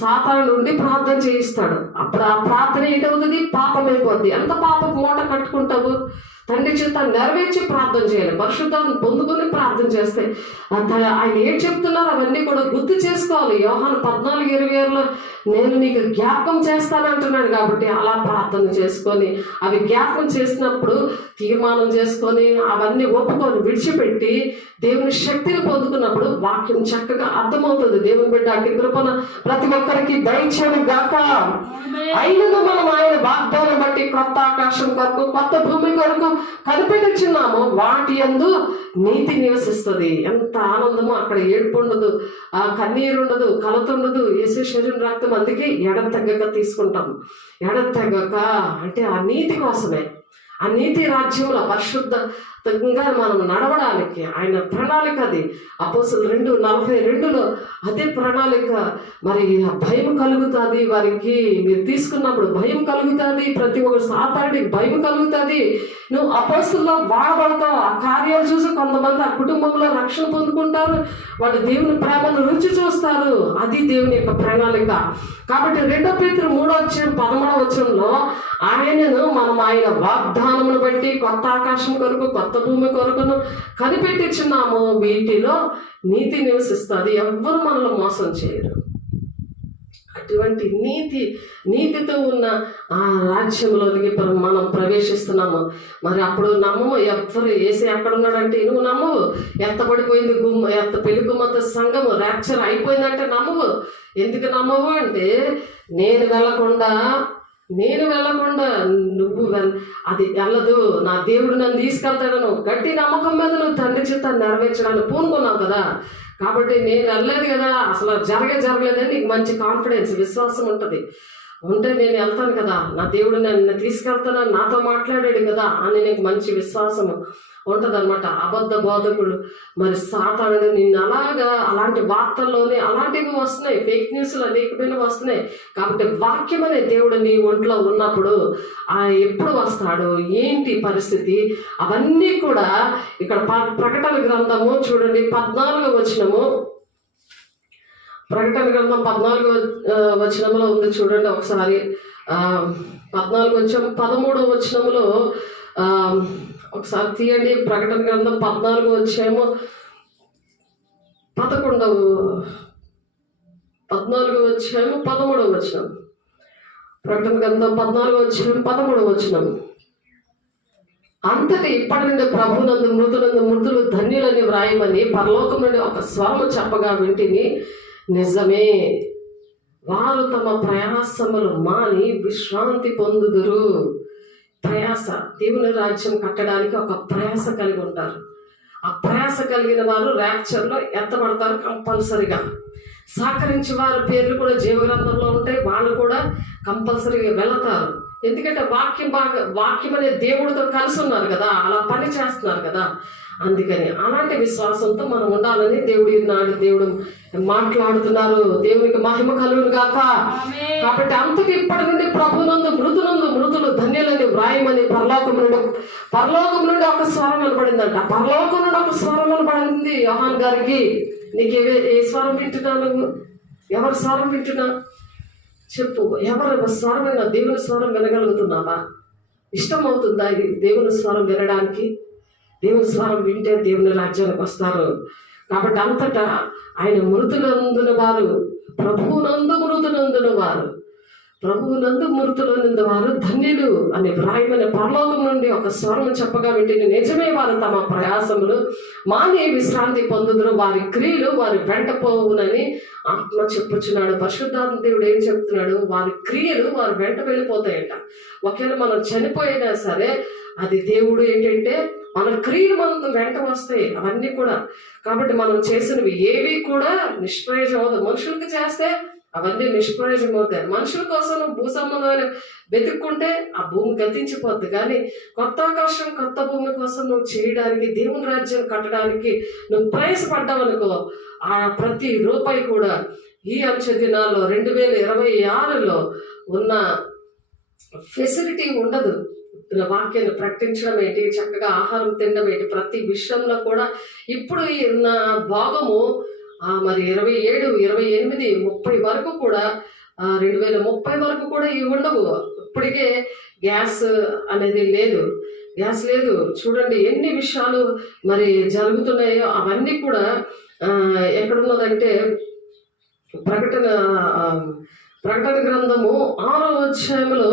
సాతాను నుండి ప్రార్థన చేయిస్తాడు. అప్పుడు ఆ ప్రార్థన ఏంటవుతుంది? పాపం అయిపోద్ది. ఎంత పాపం మూట కట్టుకుంటావు? తండ్రి చేత నెరవేర్చి ప్రార్థన చేయాలి. పరిశుద్ధాన్ని పొందుకొని ప్రార్థన చేస్తే ఆయన ఏం చెప్తున్నారు అవన్నీ కూడా గుర్తు చేసుకోవాలి. యోహాను 14:26లో నేను నీకు జ్ఞాపకం చేస్తానంటున్నాడు. కాబట్టి అలా ప్రార్థన చేసుకొని అవి జ్ఞాపకం చేసినప్పుడు తీర్మానం చేసుకొని అవన్నీ ఒప్పుకొని విడిచిపెట్టి దేవుని శక్తిని పొందుకున్నప్పుడు వాక్యం చక్కగా అర్థమవుతుంది. దేవుని బిడ్డ అట్టి కృపణ ప్రతి ఒక్కరికి దయచేయను గాక. అయినను మనం ఆయన వాగ్దానం బట్టి కొత్త ఆకాశం కొరకు కొత్త భూమి కొరకు కనిపెట్టుచున్నాము. వాటి యందు నీతి నివసిస్తుంది. ఎంత ఆనందమో! అక్కడ ఏడుపు ఉండదు, కన్నీరు ఉండదు, కలత ఉండదు. యేసు శరీరం రక్తం అందుకే ఎడతెగక తీసుకుంటాం. ఎడతెగక అంటే ఆ నీతి కోసమే, ఆ నీతి రాజ్యంలో పరిశుద్ధంగా మనం నడవడానికి ఆయన ప్రణాళిక అది. అపోస్తలులు 2:42లో అదే ప్రణాళిక. మరి భయం కలుగుతుంది వారికి. మీరు తీసుకున్నప్పుడు భయం కలుగుతుంది. ప్రతి ఒక్క సాతానుడికి భయం కలుగుతుంది. నువ్వు అపోస్తలుల్లో వాడబడతావు. ఆ కార్యాలు చూసి కొంతమంది ఆ కుటుంబంలో రక్షణ పొందుకుంటారు. వాళ్ళు దేవుని ప్రేమను రుచి చూస్తారు. అది దేవుని యొక్క ప్రణాళిక. కాబట్టి 2 పేతురు 3:13వ వచనంలో మనం ఆయన వాగ్దానమును బట్టి కొత్త ఆకాశం కొరకు కొత్త భూమి కొరకును కనిపెట్టించున్నాము. వీటిలో నీతి నివసిస్తుంది. ఎవ్వరు మనల్ని మోసం చేయరు. అటువంటి నీతితో ఉన్న ఆ రాజ్యంలోనికి మనం ప్రవేశిస్తున్నాము. మరి అప్పుడు నమ్మము. ఎవ్వరు ఏసీ ఎక్కడున్నాడంటే నువ్వు నమ్మవు. ఎత్తబడిపోయింది పెళ్లి గుమ్మత సంఘము ర్యాప్చర్ అయిపోయిందంటే నమ్మవు. ఎందుకు నమ్మవు అంటే నేను వెళ్ళకుండా నువ్వు అది వెళ్ళదు, నా దేవుడు నన్ను తీసుకెళ్తాడను గట్టి నమ్మకం మీద నువ్వు తండ్రి చిత్తాన్ని నెరవేర్చడానికి పూనుకున్నావు కదా. కాబట్టి నేను వెళ్ళలేదు కదా, అసలు జరగలేదని నీకు మంచి కాన్ఫిడెన్స్, విశ్వాసం ఉంటుంది. ఉంటే నేను వెళ్తాను కదా, నా దేవుడు నన్ను తీసుకెళ్తానని నాతో మాట్లాడాడు కదా అని నీకు మంచి విశ్వాసము ఉంటుంది అనమాట. అబద్ధ బోధకుడు మరి సాతానుడు నిన్ను అలాంటి వార్తల్లోనే అలాంటివి వస్తున్నాయి. ఫేక్ న్యూస్లు అనేకమైన వస్తున్నాయి. కాబట్టి వాక్యం అనే దేవుడు నీ ఒంట్లో ఉన్నప్పుడు ఎప్పుడు వస్తాడు, ఏంటి పరిస్థితి, అవన్నీ కూడా ఇక్కడ ప్రకటన గ్రంథము చూడండి 14వ వచనము. ప్రకటన గ్రంథం 14వ వచనంలో ఉంది చూడండి ఒకసారి. 13వ వచనంలో ఒకసారి తీయండి. ప్రకటన గ్రంథం 14వ అధ్యాయము 11వ 13వ వచనం. ప్రకటన గ్రంథం 14:13. అంతటి ఇప్పటి నుండి ప్రభునందు మృతులందు మృతులు ధన్యులని వ్రాయమని పరలోకం నుండి ఒక స్వరము చెప్పగా వింటిని. నిజమే, వారు తమ ప్రయాసములు మాని విశ్రాంతి పొందుదురు. ప్రయాస, దేవుని రాజ్యం కట్టడానికి ఒక ప్రయాస కలిగి ఉంటారు. ఆ ప్రయాస కలిగిన వారు ర్యాప్చర్లో ఎత్తబడతారు కంపల్సరిగా. సహకరించి వారి పేర్లు కూడా జీవగ్రంథంలో ఉంటాయి, వాళ్ళు కూడా కంపల్సరీగా వెళతారు. ఎందుకంటే వాక్యం అనే దేవుడితో కలిసి ఉన్నారు కదా, అలా పని చేస్తున్నారు కదా. అందుకని అలాంటి విశ్వాసంతో మనం ఉండాలని దేవుడు మాట్లాడుతున్నారు. దేవునికి మహిమ కలుగును గాక. కాబట్టి అంతటి ఇప్పటి నుండి ప్రభునందు మృతులు ధన్యులని వ్రాయమని పరలోకం నుండి ఒక స్వరం వినపడిందంట. పరలోకం నుండి ఒక స్వరం వినపడింది యోహాన్ గారికి. నీకు ఏ స్వరం వింటున్నా? నువ్వు ఎవరి స్వరం వింటున్నా చెప్పు. ఎవరు స్వరం విన్నా? దేవుని స్వరం వినగలుగుతున్నావా? ఇష్టమవుతుందా ఇది దేవుని స్వరం వినడానికి? దేవుని స్వరం వింటే దేవుని రాజ్యానికి వస్తారు. కాబట్టి అంతటా ఆయన మృతులందున వారు ప్రభువునందు వారు ధన్యులు అని వ్రాయమని పరలోకం నుండి ఒక స్వరం చెప్పగా వింటిని. నిజమే, వారు తమ ప్రయాసములు మాని విశ్రాంతి పొందుదురు. వారి క్రియలు వారి వెంట పోవునని ఆత్మ చెప్పుచున్నాడు. పరిశుద్ధాత్మ దేవుడు ఏం చెప్తున్నాడు? వారి క్రియలు వారి వెంట వెళ్ళిపోతాయంట. ఒకవేళ మనం చనిపోయినా సరే అది దేవుడు ఏంటంటే మన క్రియలు మనం వెంట వస్తాయి అవన్నీ కూడా. కాబట్టి మనం చేసినవి ఏవి కూడా నిష్ప్రయోజనం అవుతుంది. మనుషులకి చేస్తే అవన్నీ నిష్ప్రయోజనం అవుతాయి. మనుషుల కోసం నువ్వు భూ సంబంధమైన వెతుక్కుంటే ఆ భూమి గతించిపోద్ది. కానీ కొత్త ఆకాశం కొత్త భూమి కోసం నువ్వు చేయడానికి, దేవుని రాజ్యం కట్టడానికి నువ్వు ప్రయాసపడ్డావనుకో, ఆ ప్రతి రూపాయి కూడా ఈ అంచె దినాల్లో 2026లో ఉన్న ఫెసిలిటీ ఉండదు. వాక్యాన్ని ప్రకటించడం ఏంటి, చక్కగా ఆహారం తినడం ఏంటి, ప్రతి విషయంలో కూడా ఇప్పుడు నా భాగము మరి 27, 28, 30 వరకు కూడా 2030 వరకు కూడా ఇవి ఉండవు. ఇప్పటికే గ్యాస్ అనేది లేదు. చూడండి ఎన్ని విషయాలు మరి జరుగుతున్నాయో. అవన్నీ కూడా ఎక్కడున్నదంటే ప్రకటన గ్రంథము 6వ అధ్యాయంలో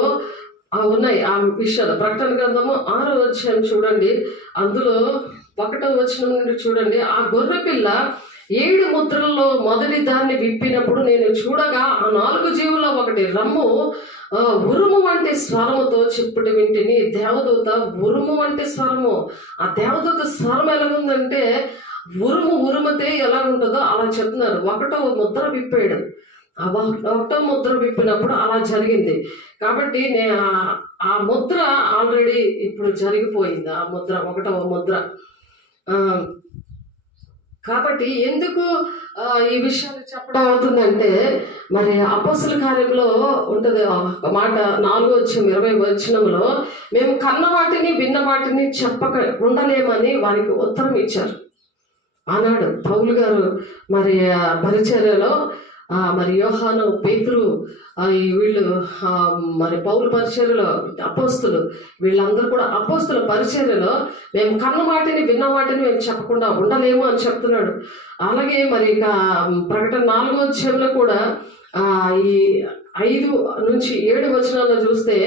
ఉన్నాయి ఆ విషయాలు. ప్రకటన గ్రంథము 6వ అధ్యాయం చూడండి, అందులో 1వ వచనం నుండి చూడండి. ఆ గొర్రె పిల్ల 7 ముద్రల్లో మొదటి దాన్ని విప్పినప్పుడు నేను చూడగా ఆ 4 జీవుల్లో ఒకటి రమ్ము ఉరుము వంటి స్వరముతో చెప్పుడు వింటిని. దేవదూత ఉరుము వంటి స్వరము. ఆ దేవదూత స్వరం ఎలా ఉందంటే ఉరుమతే ఎలా ఉంటుందో అలా చెప్తున్నారు. 1వ ముద్ర విప్పాడు. ఆ 1వ ముద్ర విప్పినప్పుడు అలా జరిగింది. కాబట్టి ఆ ముద్ర ఆల్రెడీ ఇప్పుడు జరిగిపోయింది. ఆ ముద్ర 1వ ముద్ర. కాబట్టి ఎందుకు ఈ విషయాలు చెప్పడం అవుతుందంటే, మరి అపోస్తల కార్యంలో ఉంటుంది ఒక మాట 4:20 వచనంలో, మేము కన్న వాటిని విన్న వాటిని చెప్పక ఉండలేమని వారికి ఉత్తరం ఇచ్చారు. ఆనాడు పౌలు గారు మరి పరిచర్యలో మరి యోహాను, పేతురు, వీళ్ళు మరి పౌలు పరిచర్యలో అపోస్తులు, వీళ్ళందరూ కూడా అపోస్తుల పరిచర్యలో మేము కన్న వాటిని విన్న వాటిని మేము చెప్పకుండా ఉండలేము అని చెప్తున్నాడు. అలాగే మరి ఇక ప్రకటన 4వ అధ్యాయంలో కూడా ఈ 5-7 వచనాల్లో చూస్తే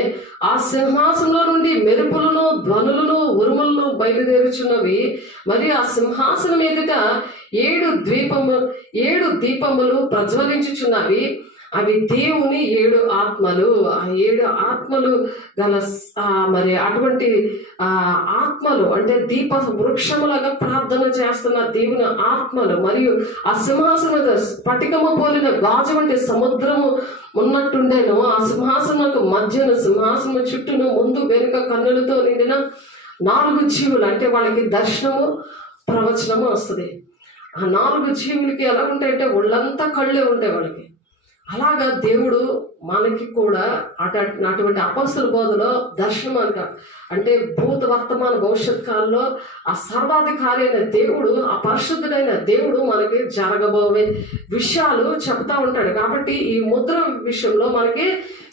ఆ సింహాసనంలో నుండి మెరుపులను, ధ్వనులను, ఉరుములను బయలుదేరుచున్నవి. మరి ఆ సింహాసనం ఎదుట 7 దీపములు ప్రజ్వలించుచున్నవి. అవి దేవుని 7 ఆత్మలు. ఆ 7 ఆత్మలు గల మరి అటువంటి ఆత్మలు అంటే దీప వృక్షములుగా ప్రార్థన చేస్తున్న దేవుని ఆత్మలు. మరియు ఆ సింహాసనం స్ఫటికము పోలిన గాజు వంటి సముద్రము ఉన్నట్టుండేను. ఆ సింహాసనకు మధ్యన సింహాసనం చుట్టూను ముందు వెనుక కన్నులతో నిండిన 4 జీవులు. అంటే వాళ్ళకి దర్శనము, ప్రవచనము వస్తుంది. ఆ 4 జీవులకి ఎలా ఉంటాయంటే ఒళ్ళంతా కళ్ళే ఉంటాయి వాళ్ళకి. అలాగా దేవుడు మనకి కూడా అటువంటి అపొస్తలుల బోధలో దర్శనం అంటే భూత వర్తమాన భవిష్యత్ కాలంలో ఆ సర్వాధికారి అయిన దేవుడు, ఆ పరిశుద్ధుడైన దేవుడు మనకి జరగబోయే విషయాలు చెప్తా ఉంటాడు. కాబట్టి ఈ ముద్ర విషయంలో మనకి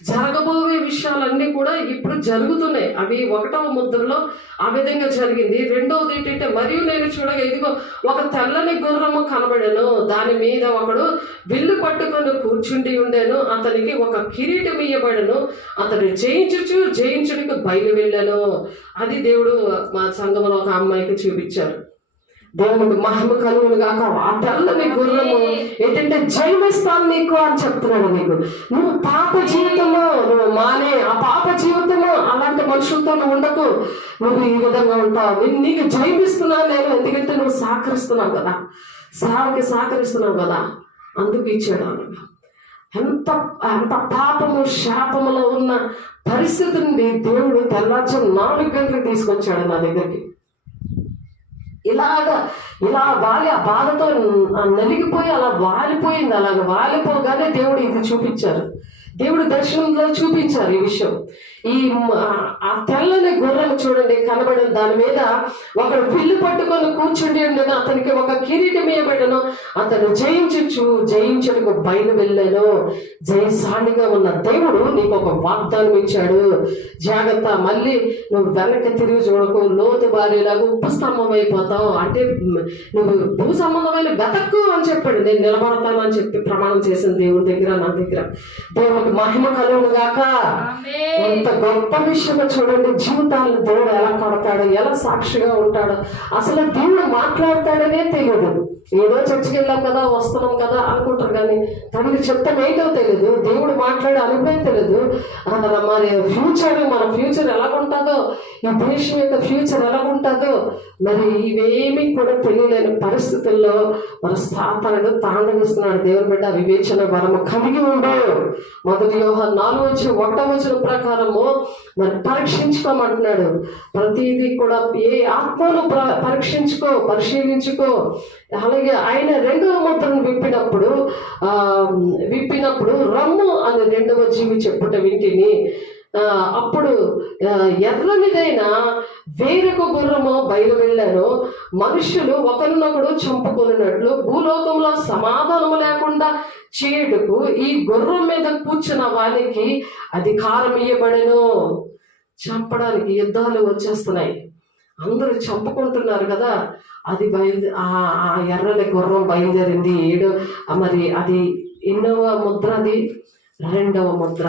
జరగబోయే విషయాలన్నీ కూడా ఇప్పుడు జరుగుతున్నాయి. అవి 1వ ముద్రలో ఆ విధంగా జరిగింది. 2వది ఏంటంటే, మరియు నేను చూడగా ఇదిగో ఒక తెల్లని గుర్రము కనబడెను, దాని మీద ఒకడు విల్లు పట్టుకొని కూర్చుండి ఉండెను, అతనికి ఒక కిరీటం ఇయ్యబడెను, అతడు జయించుడికి బయలు వెళ్ళాను. అది దేవుడు మా సంఘంలో ఒక అమ్మాయికి చూపించారు. దేవునికి మహిమ కలుగును గాక. ఆ తెల్లని గుర్రము ఏంటంటే జయమిస్తాను నీకు అని చెప్తున్నాడు. నువ్వు పాప జీవితంలో నువ్వు మానే, ఆ పాప జీవితంలో అలాంటి మనుషులతో నువ్వు ఉండకు. నువ్వు ఈ విధంగా ఉంటావు, నీకు జయమిస్తున్నాను నేను, ఎందుకంటే నువ్వు సహకరిస్తున్నావు కదా, సేవకి సహకరిస్తున్నావు కదా, అందుకు ఇచ్చాడు. ఎంత ఎంత పాపము శాపములో ఉన్న పరిస్థితి నుండి దేవుడు తెల్లార్చం 4 గంటలకు తీసుకొచ్చాడు నా దగ్గరికి. ఇలా వాలి ఆ బాధతో నలిగిపోయి అలా వాలిపోయింది. అలాగ వాలిపోగానే దేవుడు ఇది చూపించారు, దేవుడు దర్శనంలో చూపించారు ఈ విషయం. ఆ తెల్లని గుర్రం చూడండి కనబడిన, దాని మీద ఒకడు విల్లు పట్టుకొని కూర్చుండి ఉండను, అతనికి ఒక కిరీటం ఇవ్వబడను, అతను జయించుటకు బయలు వెళ్ళాను. జయశాలిగా ఉన్న దేవుడు నీకు ఒక వాగ్దానం ఇచ్చాడు. జాగ్రత్త, మళ్ళీ నువ్వు వెనక్కి తిరిగి చూడకు, లోతు బారిలాగా ఉపస్తంభం అయిపోతావు. అంటే నువ్వు భూ సంబంధమైన వెతక్కు అని చెప్పాడు. నేను నిలబడతాను అని చెప్పి ప్రమాణం చేసిన దేవుడి దగ్గర, నా దగ్గర. దేవుడికి మహిమ కలుగును గాక. ఎంత గొప్ప విషయమో చూడండి. జీవితాలను దేవుడు ఎలా కొడతాడు, ఎలా సాక్షిగా ఉంటాడు. అసలు దేవుడు మాట్లాడతాడనే తెలియదు. ఏదో చర్చికి వెళ్ళాం కదా, వస్తున్నాం కదా అనుకుంటారు, కానీ తనకి చిత్తం ఏంటో తెలియదు. దేవుడు మాట్లాడే అనుభవం తెలియదు. మరి మన ఫ్యూచర్ ఎలాగుంటుందో, ఈ దేశం యొక్క ఫ్యూచర్ ఎలాగుంటుందో, మరి ఇవేమీ కూడా తెలియలేని పరిస్థితుల్లో మన సాతానుడు తాండవిస్తున్నాడు. దేవుని బిడ్డ వివేచన వరము కలిగి ఉండు. 1 యోహాను 4:1 ప్రకారము మరి పరీక్షించుకోమంటున్నాడు. ప్రతిదీ కూడా ఏ ఆత్మను పరిశీలించుకో. అలాగే ఆయన 2వ ముద్రను విప్పినప్పుడు రమ్ము అని 2వ జీవి చెప్పుట వింటిని. అప్పుడు ఎర్రనిదైన వేరొక గుర్రము బయలు వెళ్ళాను, మనుషులు ఒకరినొకడు చంపుకొనినట్లు భూలోకంలో సమాధానము లేకుండా చేయుటకు ఈ గుర్రం మీద కూర్చున్న వానికి అధికారం ఇయ్యబడెను. చంపడానికి యుద్ధాలు వచ్చేస్తున్నాయి, అందరూ చంపుకుంటున్నారు కదా. అది ఆ ఎర్రని గుర్రం బయలుదేరింది. మరి అది ఎన్నవ ముద్ర? అది 2వ ముద్ర.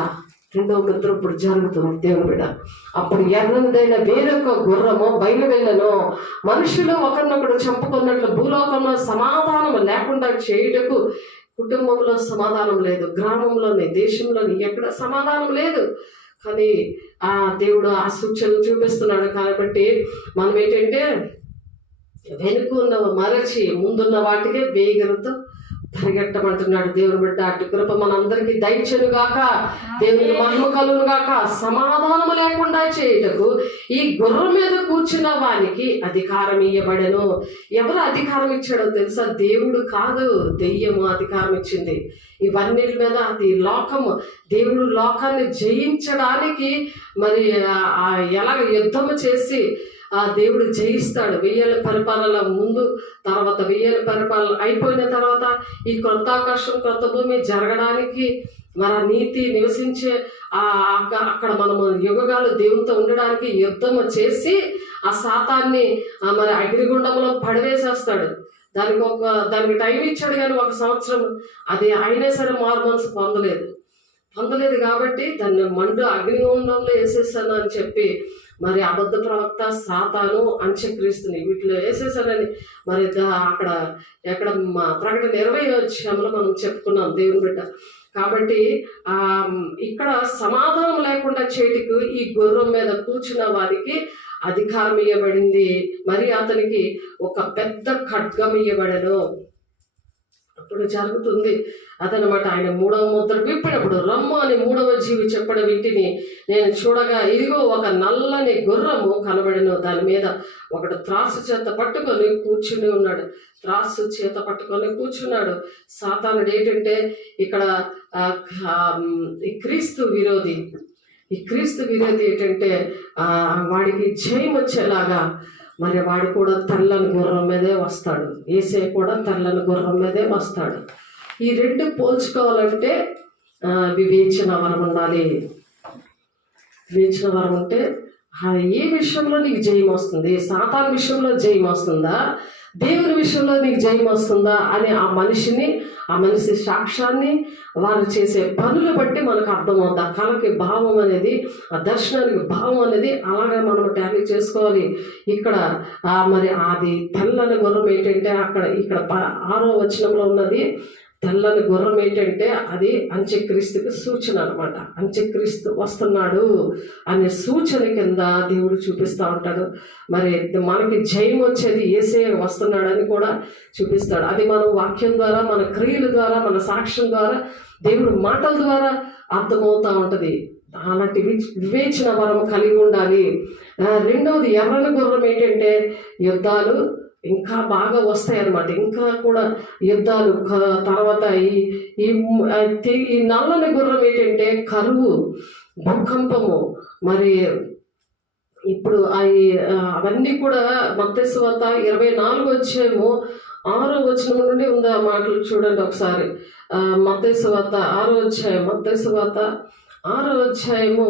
2వ ముద్ర ఇప్పుడు జరుగుతుంది దేవుని బిడ్డ. అప్పుడు ఎర్రనిదైన వేరొక గుర్రము బయలు వెళ్ళను, మనుషులు ఒకరినొకడు చంపుకున్నట్లు భూలోకంలో సమాధానం లేకుండా చేయుటకు. కుటుంబంలో సమాధానం లేదు, గ్రామంలోని దేశంలోని ఎక్కడ సమాధానం లేదు. కానీ ఆ దేవుడు ఆ సూచనలు చూపిస్తున్నాడు. కాబట్టి మనం ఏంటంటే వెనుకున్న మరచి ముందున్న వాటికే వేగలతో పరిగెట్టమంటున్నాడు దేవుని బిడ్డ. అటు కృప మనందరికీ దయచేయుగాక. దేవునికి మహిమ కలుగును గాక. సమాధానము లేకుండా చేయుటకు ఈ గుర్రం మీద కూర్చున్న వానికి అధికారం ఇయ్యబడెను. ఎవరు అధికారం ఇచ్చాడో తెలుసా? దేవుడు కాదు, దెయ్యము అధికారం ఇచ్చింది ఇవన్నిటి మీద. అది లోకము. దేవుడు లోకాన్ని జయించడానికి మరి ఎలాగ యుద్ధము చేసి ఆ దేవుడు జయిస్తాడు. 1000 పరిపాలన ముందు, తర్వాత 1000 పరిపాలన అయిపోయిన తర్వాత ఈ కొత్త ఆకాశం కొత్త భూమి జరగడానికి, మన నీతి నివసించే అక్కడ మనము యుగాలు దేవునితో ఉండడానికి యుద్ధము చేసి ఆ శాతాన్ని మరి అగ్నిగుండంలో పడివేసేస్తాడు. దానికి టైం ఇచ్చాడు, కానీ 1 సంవత్సరం. అది అయినా సరే మారు మనసు పొందలేదు కాబట్టి దాన్ని అగ్నిగుండంలో వేసేస్తాను అని చెప్పి మరి అబద్ధ ప్రవక్త, సాతాను, అంత్యక్రీస్తుని వీటిలో వేసేసానని మరి ఎక్కడ ప్రకటన 20 మనం చెప్పుకున్నాం దేవుని బిడ్డ. కాబట్టి ఇక్కడ సమాధానం లేకుండా చేటికి ఈ గుర్రం మీద కూర్చున్న వారికి అధికారం ఇవ్వబడింది. మరి అతనికి ఒక పెద్ద ఖడ్గం ఇవ్వబడను. అప్పుడు జరుగుతుంది అదనమాట. ఆయన 3వ ముద్ర విప్పినప్పుడు రమ్ము అని 3వ జీవి చెప్పడం వింటిని. నేను చూడగా ఇదిగో ఒక నల్లని గుర్రము కనబడెను, దాని మీద ఒకడు త్రాసు చేత పట్టుకొని కూర్చుని ఉన్నాడు. త్రాసు చేత పట్టుకొని కూర్చున్నాడు. సాతానుడు ఏంటంటే ఇక్కడ ఈ క్రీస్తు విరోధి ఏంటంటే వాడికి జయం వచ్చేలాగా మరి వాడు కూడా తెల్లని గుర్రం మీదే వస్తాడు. యేసయ్య కూడా తెల్లని గుర్రం మీదే వస్తాడు. ఈ 2 పోల్చుకోవాలంటే వివేచన వరం ఉండాలి. వివేచన వరం ఉంటే ఏ విషయంలో నీకు జయం వస్తుంది? సాతాను విషయంలో జయం వస్తుందా, దేవుని విషయంలో నీకు జయం వస్తుందా అని ఆ మనిషి సాక్ష్యాన్ని, వారు చేసే పనులు బట్టి మనకు అర్థమవుతుంది. ఆ కళకి భావం అనేది, ఆ దర్శనానికి భావం అనేది అలాగే మనం టాలీ చేసుకోవాలి. ఇక్కడ మరి అది తెల్లని గుర్రం ఏంటంటే ఇక్కడ 6వ వచనంలో ఉన్నది తెల్లని గుర్రం ఏంటంటే అది అంత్యక్రీస్తుకి సూచన అనమాట. అంత్యక్రీస్తు వస్తున్నాడు అనే సూచన కింద దేవుడు చూపిస్తూ ఉంటాడు. మరి మనకి జయం వచ్చేది యేసయ్య వస్తున్నాడని కూడా చూపిస్తాడు. అది మనం వాక్యం ద్వారా, మన క్రియల ద్వారా, మన సాక్ష్యం ద్వారా, దేవుడు మాటల ద్వారా అర్థమవుతూ ఉంటుంది. అలాంటి వివేచన వరం కలిగి ఉండాలి. రెండవది ఎర్రని గుర్రం ఏంటంటే యుద్ధాలు ఇంకా బాగా వస్తాయి అన్నమాట. ఇంకా కూడా యుద్ధాలు. తర్వాత ఈ నల్లని గుర్రం ఏంటంటే కరువు, భూకంపము. మరి ఇప్పుడు అవన్నీ కూడా మత్తయి సువార్త 24 అధ్యాయము 6వ వచనం నుండి ఉంది ఆ మాటలు చూడండి ఒకసారి. మత్తయి సువార్త 6వ అధ్యాయం, మత్తయి సువార్త 6వ అధ్యాయము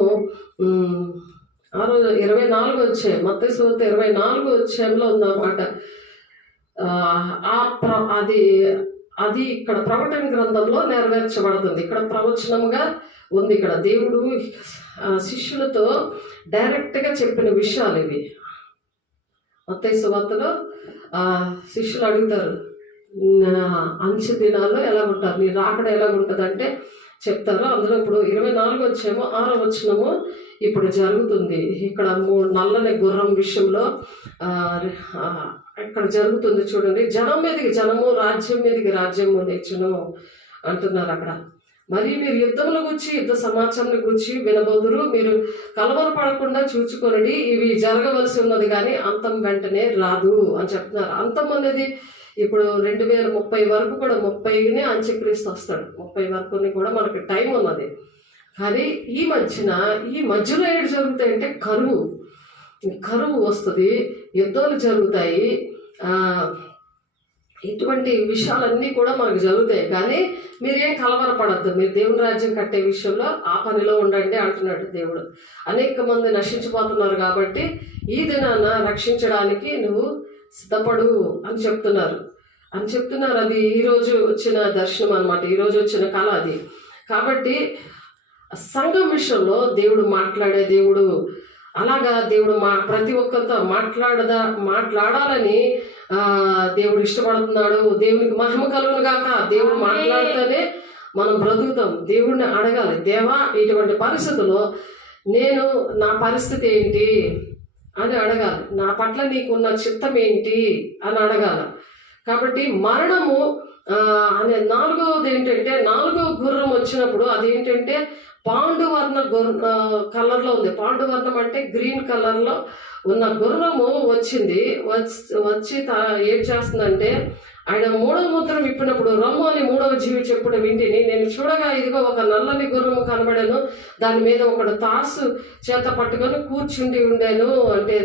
24వ అధ్యాయం, మత్తయి సువార్త 24వ అధ్యాయంలో ఉందన్నమాట. అది ఇక్కడ ప్రకటన గ్రంథంలో నెరవేర్చబడుతుంది. ఇక్కడ ప్రవచనంగా ఉంది. ఇక్కడ దేవుడు శిష్యులతో డైరెక్ట్గా చెప్పిన విషయాలు ఇవి. మత్తయి సువార్తలో శిష్యులు అడుగుతారు, అంచె దినాల్లో ఎలా ఉంటారు, నీ రాకడ ఎలా ఉంటుంది అంటే చెప్తారు. అందులో ఇప్పుడు 24 వచ్చేమో 6వ వచనము ఇప్పుడు జరుగుతుంది. ఇక్కడ నల్లని గుర్రం విషయంలో ఇక్కడ జరుగుతుంది చూడండి. జనం మీదకి జనము, రాజ్యం మీదకి రాజ్యము తెచ్చును అంటున్నారు అక్కడ. మరి మీరు యుద్ధముల గురించి, యుద్ధ సమాచారం గురించి వినబోదురు. మీరు కలవరపడకుండా చూచుకొనడి, ఇవి జరగవలసి ఉన్నది కానీ అంతం వెంటనే రాదు అని చెప్తున్నారు. అంతం అనేది ఇప్పుడు 2030 వరకు కూడా 30నే అంత్యక్రీస్తు వస్తాడు. 30 వరకు కూడా మనకి టైం ఉన్నది. కానీ ఈ మధ్యలో ఏడు జరుగుతాయంటే కరువు వస్తుంది, యుద్ధాలు జరుగుతాయి. ఇటువంటి విషయాలన్నీ కూడా మనకు జరుగుతాయి. కానీ మీరేం కలవరపడద్దు, మీరు దేవుని రాజ్యం కట్టే విషయంలో ఆ పనిలో ఉండండి అంటున్నాడు దేవుడు. అనేక మంది నశించిపోతున్నారు కాబట్టి ఈ దినాన రక్షించడానికి నువ్వు సిద్ధపడు అని చెప్తున్నారు. అది ఈరోజు వచ్చిన దర్శనం అనమాట, ఈరోజు వచ్చిన కళ అది. కాబట్టి సంఘం విషయంలో దేవుడు మాట్లాడే దేవుడు. అలాగా దేవుడు ప్రతి ఒక్కరితో మాట్లాడాలని దేవుడు ఇష్టపడుతున్నాడు. దేవునికి మహిమ కలుగును గాక. దేవుడు మాట్లాడితేనే మనం బ్రతుకుతాం. దేవుడిని అడగాలి, దేవా ఇటువంటి పరిస్థితుల్లో నా పరిస్థితి ఏంటి అని అడగాలి. నా పట్ల నీకున్న చిత్తం ఏంటి అని అడగాలి. కాబట్టి మరణము అనే 4వది ఏంటంటే 4వ గుర్రం వచ్చినప్పుడు అదేంటంటే పాండువర్ణ కలర్లో ఉంది. పాండువర్ణం అంటే గ్రీన్ కలర్లో ఉన్న గుర్రము వచ్చి ఏం చేస్తుందంటే ఆయన 3వ ముద్ర విప్పినప్పుడు రమ్ము అని 3వ జీవి చెప్పుడు వింటిని. నేను చూడగా ఇదిగో ఒక నల్లని గుర్రము కనబడాను, దాని మీద ఒకడు తాసు చేత పట్టుకొని కూర్చుండి ఉండాను. అంటే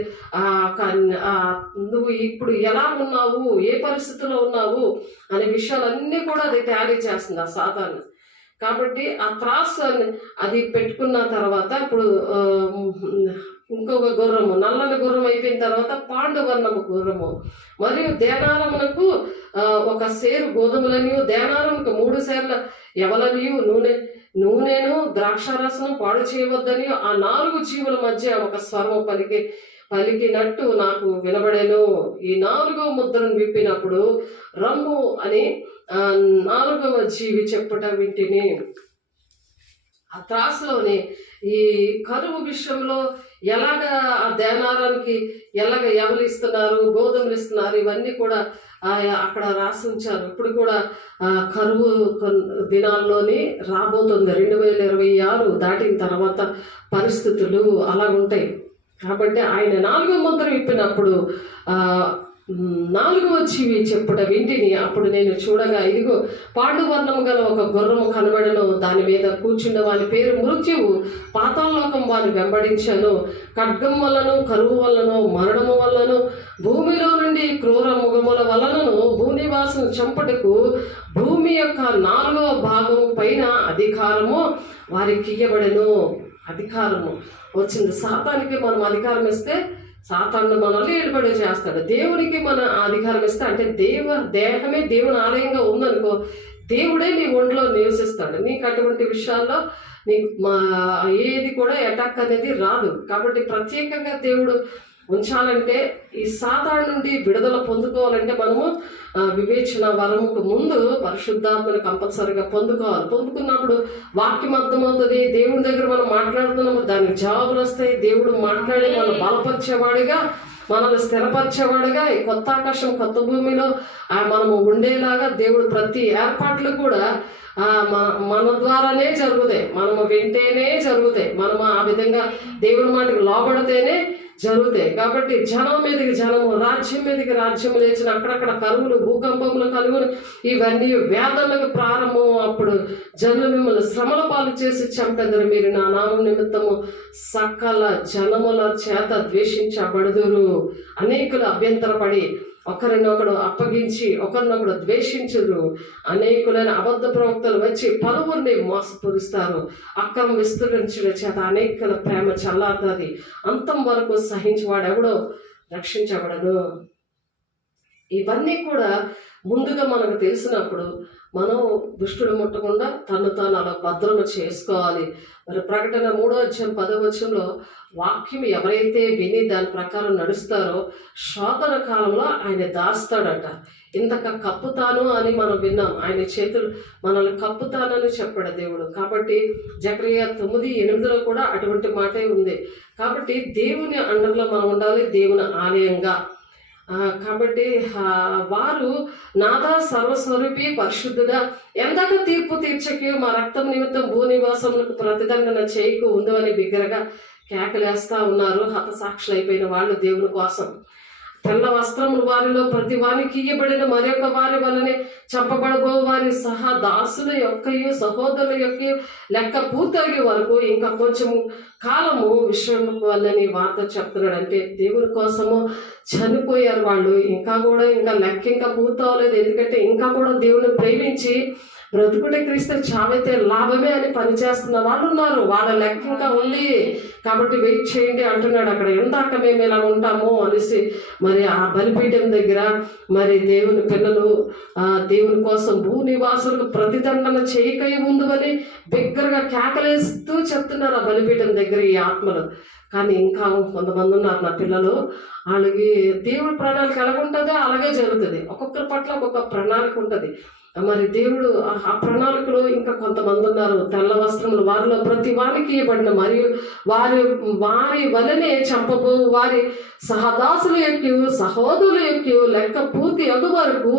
నువ్వు ఇప్పుడు ఎలా ఉన్నావు, ఏ పరిస్థితిలో ఉన్నావు అనే విషయాలన్నీ కూడా అది తయారీ చేస్తుంది ఆ సాతాను. కాబట్టి ఆ త్రాసు అది పెట్టుకున్న తర్వాత ఇప్పుడు ఇంకొక గుర్రము, నల్లని గుర్రం అయిపోయిన తర్వాత పాండువర్ణము గుర్రము. మరియు దేనారమునకు ఒక సేరు గోధుమలనియు, దేనారమునకు 3 సేర్ల ఎవలనియు, నూనెను ద్రాక్షారసం పాడు చేయవద్దని ఆ 4 జీవుల మధ్య ఒక స్వరము పలికినట్టు నాకు వినబడేను. ఈ 4వ ముద్రను విప్పినప్పుడు రమ్ము అని 4వ జీవి చెప్పుట వింటిని. ఆ త్రాసులోని ఈ కరువు విషయంలో ఎలాగ ఆ దేనారానికి ఎలాగ ఎవలిస్తున్నారు, గోధుమలు ఇస్తున్నారు, ఇవన్నీ కూడా అక్కడ రాసి ఉంచారు. ఇప్పుడు కూడా కరువు దినాల్లోని రాబోతుంది. 2026 దాటిన తర్వాత పరిస్థితులు అలాగుంటాయి. కాబట్టి ఆయన 4వ ముద్ర విప్పినప్పుడు 4వ జీవి చెప్పుట వింటిని. అప్పుడు నేను చూడగా ఇదిగో పాండువర్ణము గల ఒక గుర్రము కనబడను, దాని మీద కూర్చున్న వాని పేరు మృత్యువు, పాతాళలోకం వాని వెంబడించాను. ఖడ్గం వలన, కరువు వలన, మరణము వలన, భూమిలో నుండి క్రూర మృగముల వలనను భూనివాసం మనుషులను చంపుటకు భూమి యొక్క 4వ భాగం పైన అధికారము వారికి ఇయ్యబడెను. అధికారము వచ్చింది. సాతానికి మనం అధికారం ఇస్తే సాతాను మనల్ని ఏలుబడి చేస్తాడు. దేవునికి మన అధికారం ఇస్తే, అంటే దేహమే దేవుని ఆలయంగా ఉందనుకో, దేవుడే నీ ఒంట్లో నివసిస్తాడు. నీకు అటువంటి విషయాల్లో నీకు ఏది కూడా అటాక్ అనేది రాదు. కాబట్టి ప్రత్యేకంగా దేవుడు ఉంచాలంటే, ఈ సాతాను నుండి విడుదల పొందుకోవాలంటే మనము వివేచన వరముకు ముందు పరిశుద్ధాత్మని కంపల్సరీగా పొందుకోవాలి. పొందుకున్నప్పుడు వాక్యం అర్థమవుతుంది. దేవుడి దగ్గర మనం మాట్లాడుతున్నాము, దానికి జవాబులు వస్తాయి. దేవుడు మాట్లాడి మనం బలపరిచేవాడిగా, మనల్ని స్థిరపరిచేవాడుగా, ఈ కొత్త ఆకాశం కొత్త భూమిలో మనము ఉండేలాగా దేవుడు ప్రతి ఏర్పాట్లు కూడా మన ద్వారానే జరుగుతాయి. మనము వింటేనే జరుగుతాయి. మనము ఆ విధంగా దేవుని మాటకు లోబడితేనే జరుగుతాయి. కాబట్టి జనం మీదకి జనము, రాజ్యం మీదకి రాజ్యం లేచిన, అక్కడక్కడ కరువులు, భూకంపములు కలుగులు, ఇవన్నీ వేదనలకు ప్రారంభం. అప్పుడు జనులు మిమ్మల్ని శ్రమల పాలు చేసి చంపెదరు. మీరు నా నామం నిమిత్తము సకల జనముల చేత ద్వేషించబడుదురు. అనేకులు అభ్యంతరపడి ఒకరినొకడు అప్పగించి ఒకరినొకడు ద్వేషించురు. అనేకులైన అబద్ధ ప్రవక్తలు వచ్చి పలువురిని మోసపరుస్తారు. అక్రమ విస్తరించడం చేత అనేకుల ప్రేమ చల్లారుతుంది. అంతం వరకు సహించేవాడెవడో రక్షించబడను. ఇవన్నీ కూడా ముందుగా మనకు తెలిసినప్పుడు మనం దుష్టుడు ముట్టకుండా తను తాను అలా భద్రము చేసుకోవాలి. మరి ప్రకటన 3:10 వాక్యం ఎవరైతే విని దాని ప్రకారం నడుస్తారో శోధన కాలంలో ఆయన దాస్తాడట. ఇంతక కప్పుతాను అని మనం విన్నాం. ఆయన చేతులు మనల్ని కప్పుతానని చెప్పాడు దేవుడు. కాబట్టి జకరియా 9:8 కూడా అటువంటి మాటే ఉంది. కాబట్టి దేవుని అండర్లో మనం ఉండాలి, దేవుని ఆలయంగా. కాబట్టి వారు నాదా సర్వస్వరూపి పరిశుద్ధుడా, ఎందాక తీర్పు తీర్చకి మా రక్తం నిమిత్తం భూనివాసములకు ప్రతిదండన చేయకు ఉందో అని బిగ్గరగా కేకలేస్తా ఉన్నారు. హతసాక్షులు అయిపోయిన వాళ్ళు దేవుని కోసం. తెల్ల వస్త్రములు వారిలో ప్రతి వారికి ఇయ్యబడిన మరొక వారి వలనే చంపబడబో వారి సహా దాసుల యొక్కయు సహోదరుల యొక్క లెక్క పూర్తయ్యే వరకు ఇంకా కొంచెం కాలము విశ్రాంతి వల్లని వార్త చెప్తున్నాడు. అంటే దేవుని కోసము చనిపోయారు వాళ్ళు. ఇంకా లెక్క ఇంకా పూర్తవలేదు. ఎందుకంటే ఇంకా కూడా దేవుని ప్రేమించి బ్రతుకుటే క్రీస్తు, చావైతే లాభమే అని పనిచేస్తున్న వాళ్ళు ఉన్నారు. వాళ్ళ లెక్క ఇంకా ఉంది. కాబట్టి వెయిట్ చేయండి అంటున్నాడు. అక్కడ ఎందాక మేము ఇలా ఉంటాము అనేసి మరి ఆ బలిపీఠం దగ్గర మరి దేవుని పిల్లలు దేవుని కోసం భూనివాసులకు ప్రతిదండన చేయకై ఉందు అని బిగ్గరగా కేకలేస్తూ చెప్తున్నారు ఆ బలిపీఠం దగ్గర ఈ ఆత్మలు. కానీ ఇంకా కొంతమంది ఉన్నారు నా పిల్లలు, వాళ్ళకి దేవుడి ప్రణాళిక ఎలా ఉంటుందో అలాగే జరుగుతుంది. ఒక్కొక్కరి పట్ల ఒక్కొక్క ప్రణాళిక ఉంటుంది. మరి దేవుడు ఆ ప్రణాళికలో ఇంకా కొంతమంది ఉన్నారు. తెల్ల వస్త్రములు వారిలో ప్రతి వారికి ఇవ్వబడిన మరియు వారి వలనే చంపబో వారి సహదాసుల యొక్క సహోదరుల యొక్క లెక్క పూర్తి అగు వరకు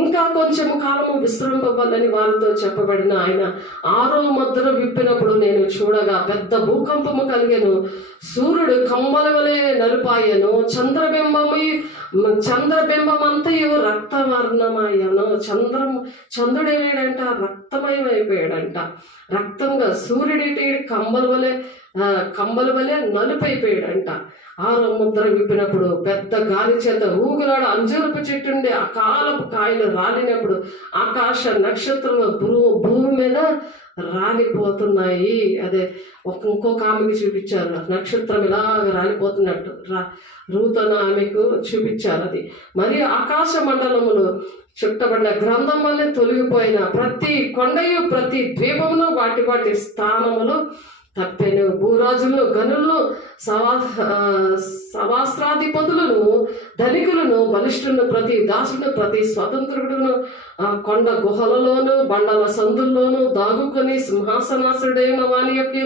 ఇంకా కొంచెం కాలము విశ్రమింపవల్లని వారితో చెప్పబడిన ఆయన 6వ ముద్ర విప్పినప్పుడు నేను చూడగా పెద్ద భూకంపము కలిగెను. సూర్యుడు కమ్మల వలె నలుపాయను. చంద్రబింబమంతయు రక్తవర్ణమయ్యను. చంద్రుడేడంట రక్తమయమైపోయాడంట. రక్తంగా సూర్యుడి కంబల వలె నలుపైపోయాడంట. 6వ ముద్ర విప్పినప్పుడు పెద్ద గాలి చేత ఊగులాడు అంజూరపు చెట్టుండి ఆ కాలపు కాయలు రాలినప్పుడు ఆకాశ నక్షత్రాలు భూమి మీద రాలిపోతున్నాయి. అదే ఇంకొక ఆమెకి చూపించారు నక్షత్రం ఇలాగ రాలిపోతున్నట్టు. రూతను ఆమెకు చూపించారు అది. మరియు ఆకాశ మండలములు చుట్టబడిన గ్రంథం వల్లే తొలగిపోయిన ప్రతి కొండయు ప్రతి ద్వీపమును వాటి స్థానములు తప్పెను. భూరాజులను గనులను సవాస్త్రాధిపతులను ధనికులను బలిష్ఠులను ప్రతి దాసులను ప్రతి స్వతంత్రుడును కొండ గుహలలోను బండల సందుల్లోనూ దాగుకొని సింహాసనాసుడైన వాని యొక్క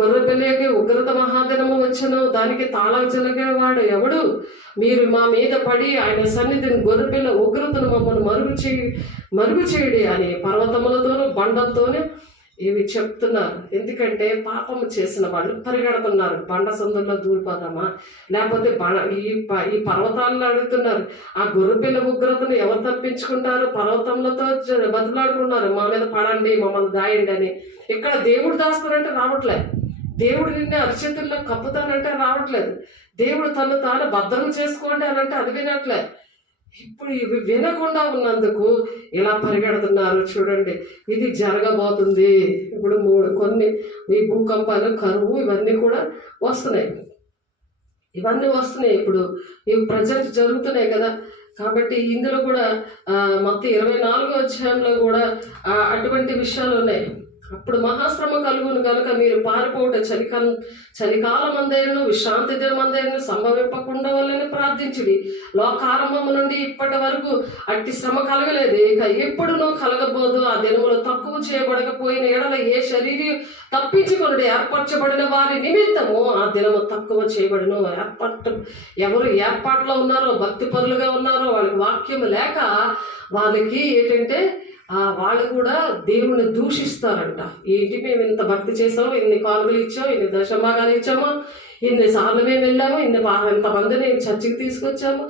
గొర్రెపిల్ల యొక్క ఉగ్రత మహాదినము వచ్చను. దానికి తాళం చెలగేవాడు ఎవడు? మీరు మా మీద పడి ఆయన సన్నిధిని గొర్రెపిల్ల ఉగ్రతను మమ్మల్ని మరుగు చేయడి అని పర్వతములతోనూ బండలతోనే ఇవి చెప్తున్నారు. ఎందుకంటే పాపము చేసిన వాళ్ళు పరిగెడుతున్నారు. బండ సందుల్లో దూరిపోదామా, లేకపోతే ఈ పర్వతాలను అడుగుతున్నారు. ఆ గొర్రెపిల్ల ఉగ్రతను ఎవరు తప్పించుకుంటారు? పర్వతములతో బతులాడుకున్నారు, మా మీద పడండి, మమ్మల్ని దాయండి అని. ఇక్కడ దేవుడు దాస్తానంటే రావట్లేదు. దేవుడు నిన్నే అరిచేతుల్లో కప్పుతానంటే రావట్లేదు. దేవుడు తను తాను భద్రం చేసుకోండి అని అంటే అది వినట్లేదు. ఇప్పుడు ఇవి వినకుండా ఉన్నందుకు ఇలా పరిగెడుతున్నారు. చూడండి, ఇది జరగబోతుంది. ఇప్పుడు కొన్ని ఈ భూకంపాలు, కరువు ఇవన్నీ కూడా వస్తున్నాయి. ఇప్పుడు ఇవి ప్రజెంట్ జరుగుతున్నాయి కదా. కాబట్టి ఇందులో కూడా మొత్తం 24వ అధ్యాయంలో కూడా అటువంటి విషయాలు ఉన్నాయి. అప్పుడు మహాశ్రమ కలుగును కనుక మీరు పారిపోవట చలికాలం అందైనను విశ్రాంతి దినం అందైనను సంభవింపకుండా వాళ్ళని ప్రార్థించుడి. లోకారంభము నుండి ఇప్పటి వరకు అట్టి శ్రమ కలగలేదు, ఇక ఎప్పుడునూ కలగబోదు. ఆ దినములు తక్కువ చేయబడకపోయిన ఎడల ఏ శరీరి తప్పించుకొనుడి. ఏర్పరచబడిన వారి నిమిత్తము ఆ దినము తక్కువ చేయబడును. ఎవరు ఏర్పాట్లో ఉన్నారో, భక్తి పరులుగా ఉన్నారో, వాళ్ళకి వాక్యం లేక వాళ్ళకి ఏంటంటే వాళ్ళు కూడా దేవుని దూషిస్తారంట. ఏంటి, మేము ఇంత భక్తి చేసాము, ఇన్ని కానుకలు ఇచ్చాము, ఇన్ని దశభాగాలు ఇచ్చాము, ఇన్నిసార్లు మేము వెళ్ళాము, ఎంతమందిని చర్చికి తీసుకొచ్చాము,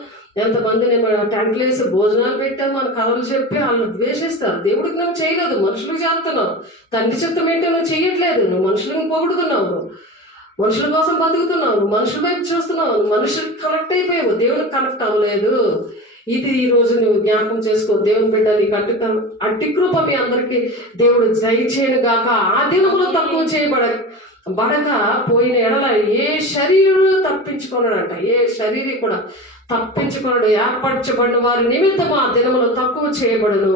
ఎంతమందిని టెంట్లు వేసి భోజనాలు పెట్టాము అని కథలు చెప్పి వాళ్ళు ద్వేషిస్తారు. దేవుడికి నువ్వు చేయలేదు, మనుషులకు చేస్తున్నావు. తండ్రి చిత్తం ఏంటో నువ్వు చేయట్లేదు. నువ్వు మనుషులను పొగుడుతున్నావు, మనుషుల కోసం బతుకుతున్నావు, మనుషుల వైపు చూస్తున్నావు, మనుషులకు కనెక్ట్ అయిపోయావు, దేవుడికి కనెక్ట్ అవ్వలేదు. ఇది ఈ రోజు నువ్వు జ్ఞాపకం చేసుకో. దేవుని బిడ్డ నీకు అట్టి కృప మీ అందరికీ దేవుడు దయచేయను గాక. ఆ దినములో తక్కువ చేయబడక పోయిన ఎడల ఏ శరీరుడు తప్పించుకున్నాడంట. ఏ శరీరం కూడా తప్పించుకున్నాడు. ఏర్పరచబడిన వారి నిమిత్తము ఆ దినములు తక్కువ చేయబడును.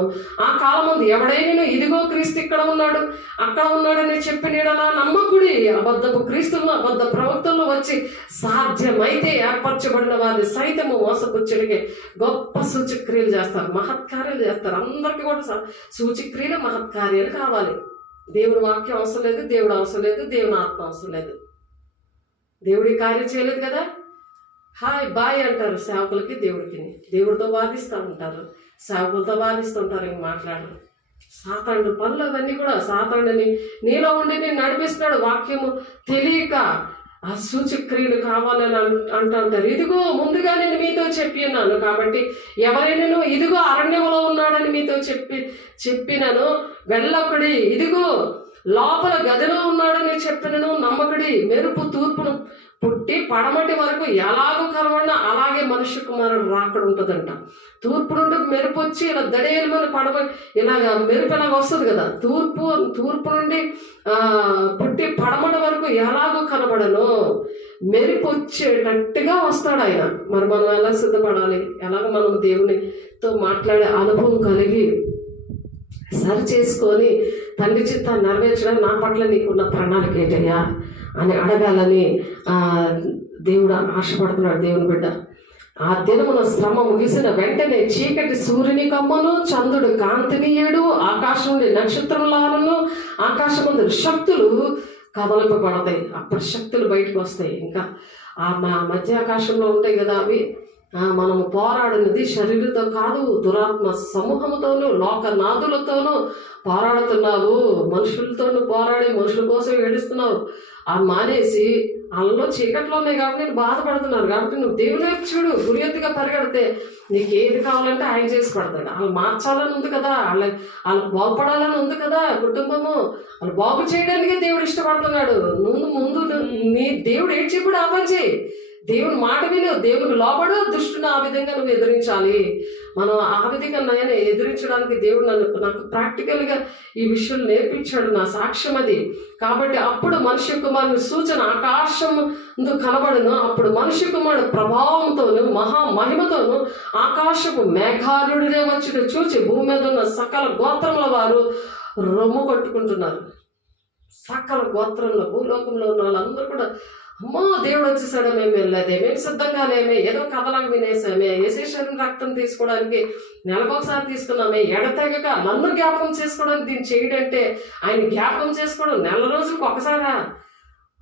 ఆ కాలమందు ఎవడైనా ఇదిగో క్రీస్తు ఇక్కడ ఉన్నాడు, అక్కడ ఉన్నాడని చెప్పిన ఎడలా నమ్మకుడి. అబద్ధపు క్రీస్తులను, అబద్ధ ప్రవక్తలను వచ్చి సాధ్యమైతే ఏర్పరచబడిన వారిని సైతము మోసపుచ్చడిగే గొప్ప సూచక్రియలు చేస్తారు, మహత్కార్యాలు చేస్తారు. అందరికీ కూడా సూచక్రియలు, మహత్కార్యాలు కావాలి. దేవుడి వాక్యం అవసరం లేదు, దేవుడు అవసరం లేదు, దేవుని ఆత్మ అవసరం లేదు. దేవుడి కార్యం చేయలేదు కదా. హాయ్ బాయ్ అంటారు సేవకులకి, దేవుడికి. దేవుడితో వాదిస్తూ ఉంటారు, సేవకులతో వాదిస్తూ ఉంటారు, ఇంక మాట్లాడరు. సాతానుడు పనులు అవన్నీ కూడా. సాతానుడిని నీలో ఉండి నేను నడిపిస్తున్నాడు. వాక్యము తెలియక ఆ సూచక్రియలు కావాలని అంటూ ఉంటారు. ఇదిగో ముందుగా నేను మీతో చెప్పి ఉన్నాను కాబట్టి ఎవరైనా ఇదిగో అరణ్యములో ఉన్నాడని మీతో చెప్పినను వెళ్ళకుడి. ఇదిగో లోపల గదిలో ఉన్నాడని చెప్పినను నమ్మకుడి. మెరుపు తూర్పును పుట్టి పడమటి వరకు ఎలాగో కనబడినా అలాగే మనుష్య కుమారుడు రాకడ ఉంటుందంట. తూర్పు నుండి మెరుపు వచ్చి ఇలా దడేలమని ఇలాగ మెరుపు ఎలాగ వస్తుంది కదా. తూర్పు నుండి పుట్టి పడమటి వరకు ఎలాగో కనబడను. మెరుపు వచ్చేటట్టుగా వస్తాడు ఆయన. మరి మనం ఎలా సిద్ధపడాలి? ఎలాగ మనం దేవునితో మాట్లాడే అనుభవం కలిగి సరి చేసుకొని తండ్రి చిత్తాన్ని నెరవేర్చడానికి నా పట్ల నీకున్న ప్రణాళిక ఏంటయ్యా అని అడగాలని దేవుడు ఆశపడుతున్నాడు. దేవుని బిడ్డ ఆ దినమున శ్రమ ముగిసిన వెంటనే చీకటి సూర్యుని కమ్మను, చంద్రుడు కాంతినీయుడు, ఆకాశం నుండి నక్షత్రములను, ఆకాశమందు శక్తులు కదలింపబడతాయి. అప్పుడు శక్తులు బయటకు వస్తాయి. ఇంకా ఆ మధ్యాకాశంలో ఉంటాయి కదా, అవి మనము పోరాడినది శరీరంతో కాదు, దురాత్మ సమూహముతోనూ లోకనాథులతోనూ పోరాడుతున్నావు. మనుషులతోనూ పోరాడి మనుషుల కోసం ఏడుస్తున్నావు. మానేసి వాళ్ళలో చీకట్లో ఉన్నాయి కాబట్టి నేను బాధపడుతున్నారు. కాబట్టి నువ్వు దేవుని వైపు చూడు. గురి ఎత్తుగా పరిగెడితే నీకు ఏది కావాలంటే ఆయన చేసి పడతాడు. వాళ్ళు మార్చాలని ఉంది కదా, వాళ్ళకి బాగుపడాలని ఉంది కదా. కుటుంబము వాళ్ళు బాగు చేయడానికే దేవుడు ఇష్టపడుతున్నాడు. ముందు నీ దేవుడు ఏం చెప్పాడు ఆ పని చేయి. దేవుని మాట విను, దేవునికి లోబడు. దుష్టుని ఆ విధంగా నువ్వు ఎదిరించాలి. మనం ఆ విధంగా నేను ఎదిరించడానికి దేవుడు నాకు ప్రాక్టికల్గా ఈ విషయం నేర్పించాడు. నా సాక్ష్యం అది. కాబట్టి అప్పుడు మనుష్య కుమారుని సూచన ఆకాశం కనబడును. అప్పుడు మనుష్య కుమారుడు ప్రభావంతోను మహామహిమతోను ఆకాశపు మేఘారుడినే వచ్చి చూచి భూమి మీద ఉన్న సకల గోత్రముల వారు రొమ్ము కొట్టుకుంటున్నారు. సకల గోత్రంలో భూలోకంలో ఉన్న వాళ్ళందరూ కూడా అమ్మో దేవుడు వచ్చేసాడు, మేము వెళ్ళలేదే, మేము సిద్ధంగా లేమే, ఏదో కథలాగా వినేసామే, యేసేశ్వరుని రక్తం తీసుకోవడానికి నెలకొకసారి తీసుకున్నామే, ఎడతెగక నన్ను జ్ఞాపకం చేసుకోవడానికి దీన్ని చేయడంటే ఆయన జ్ఞాపకం చేసుకోవడం నెల రోజులకు ఒకసారా,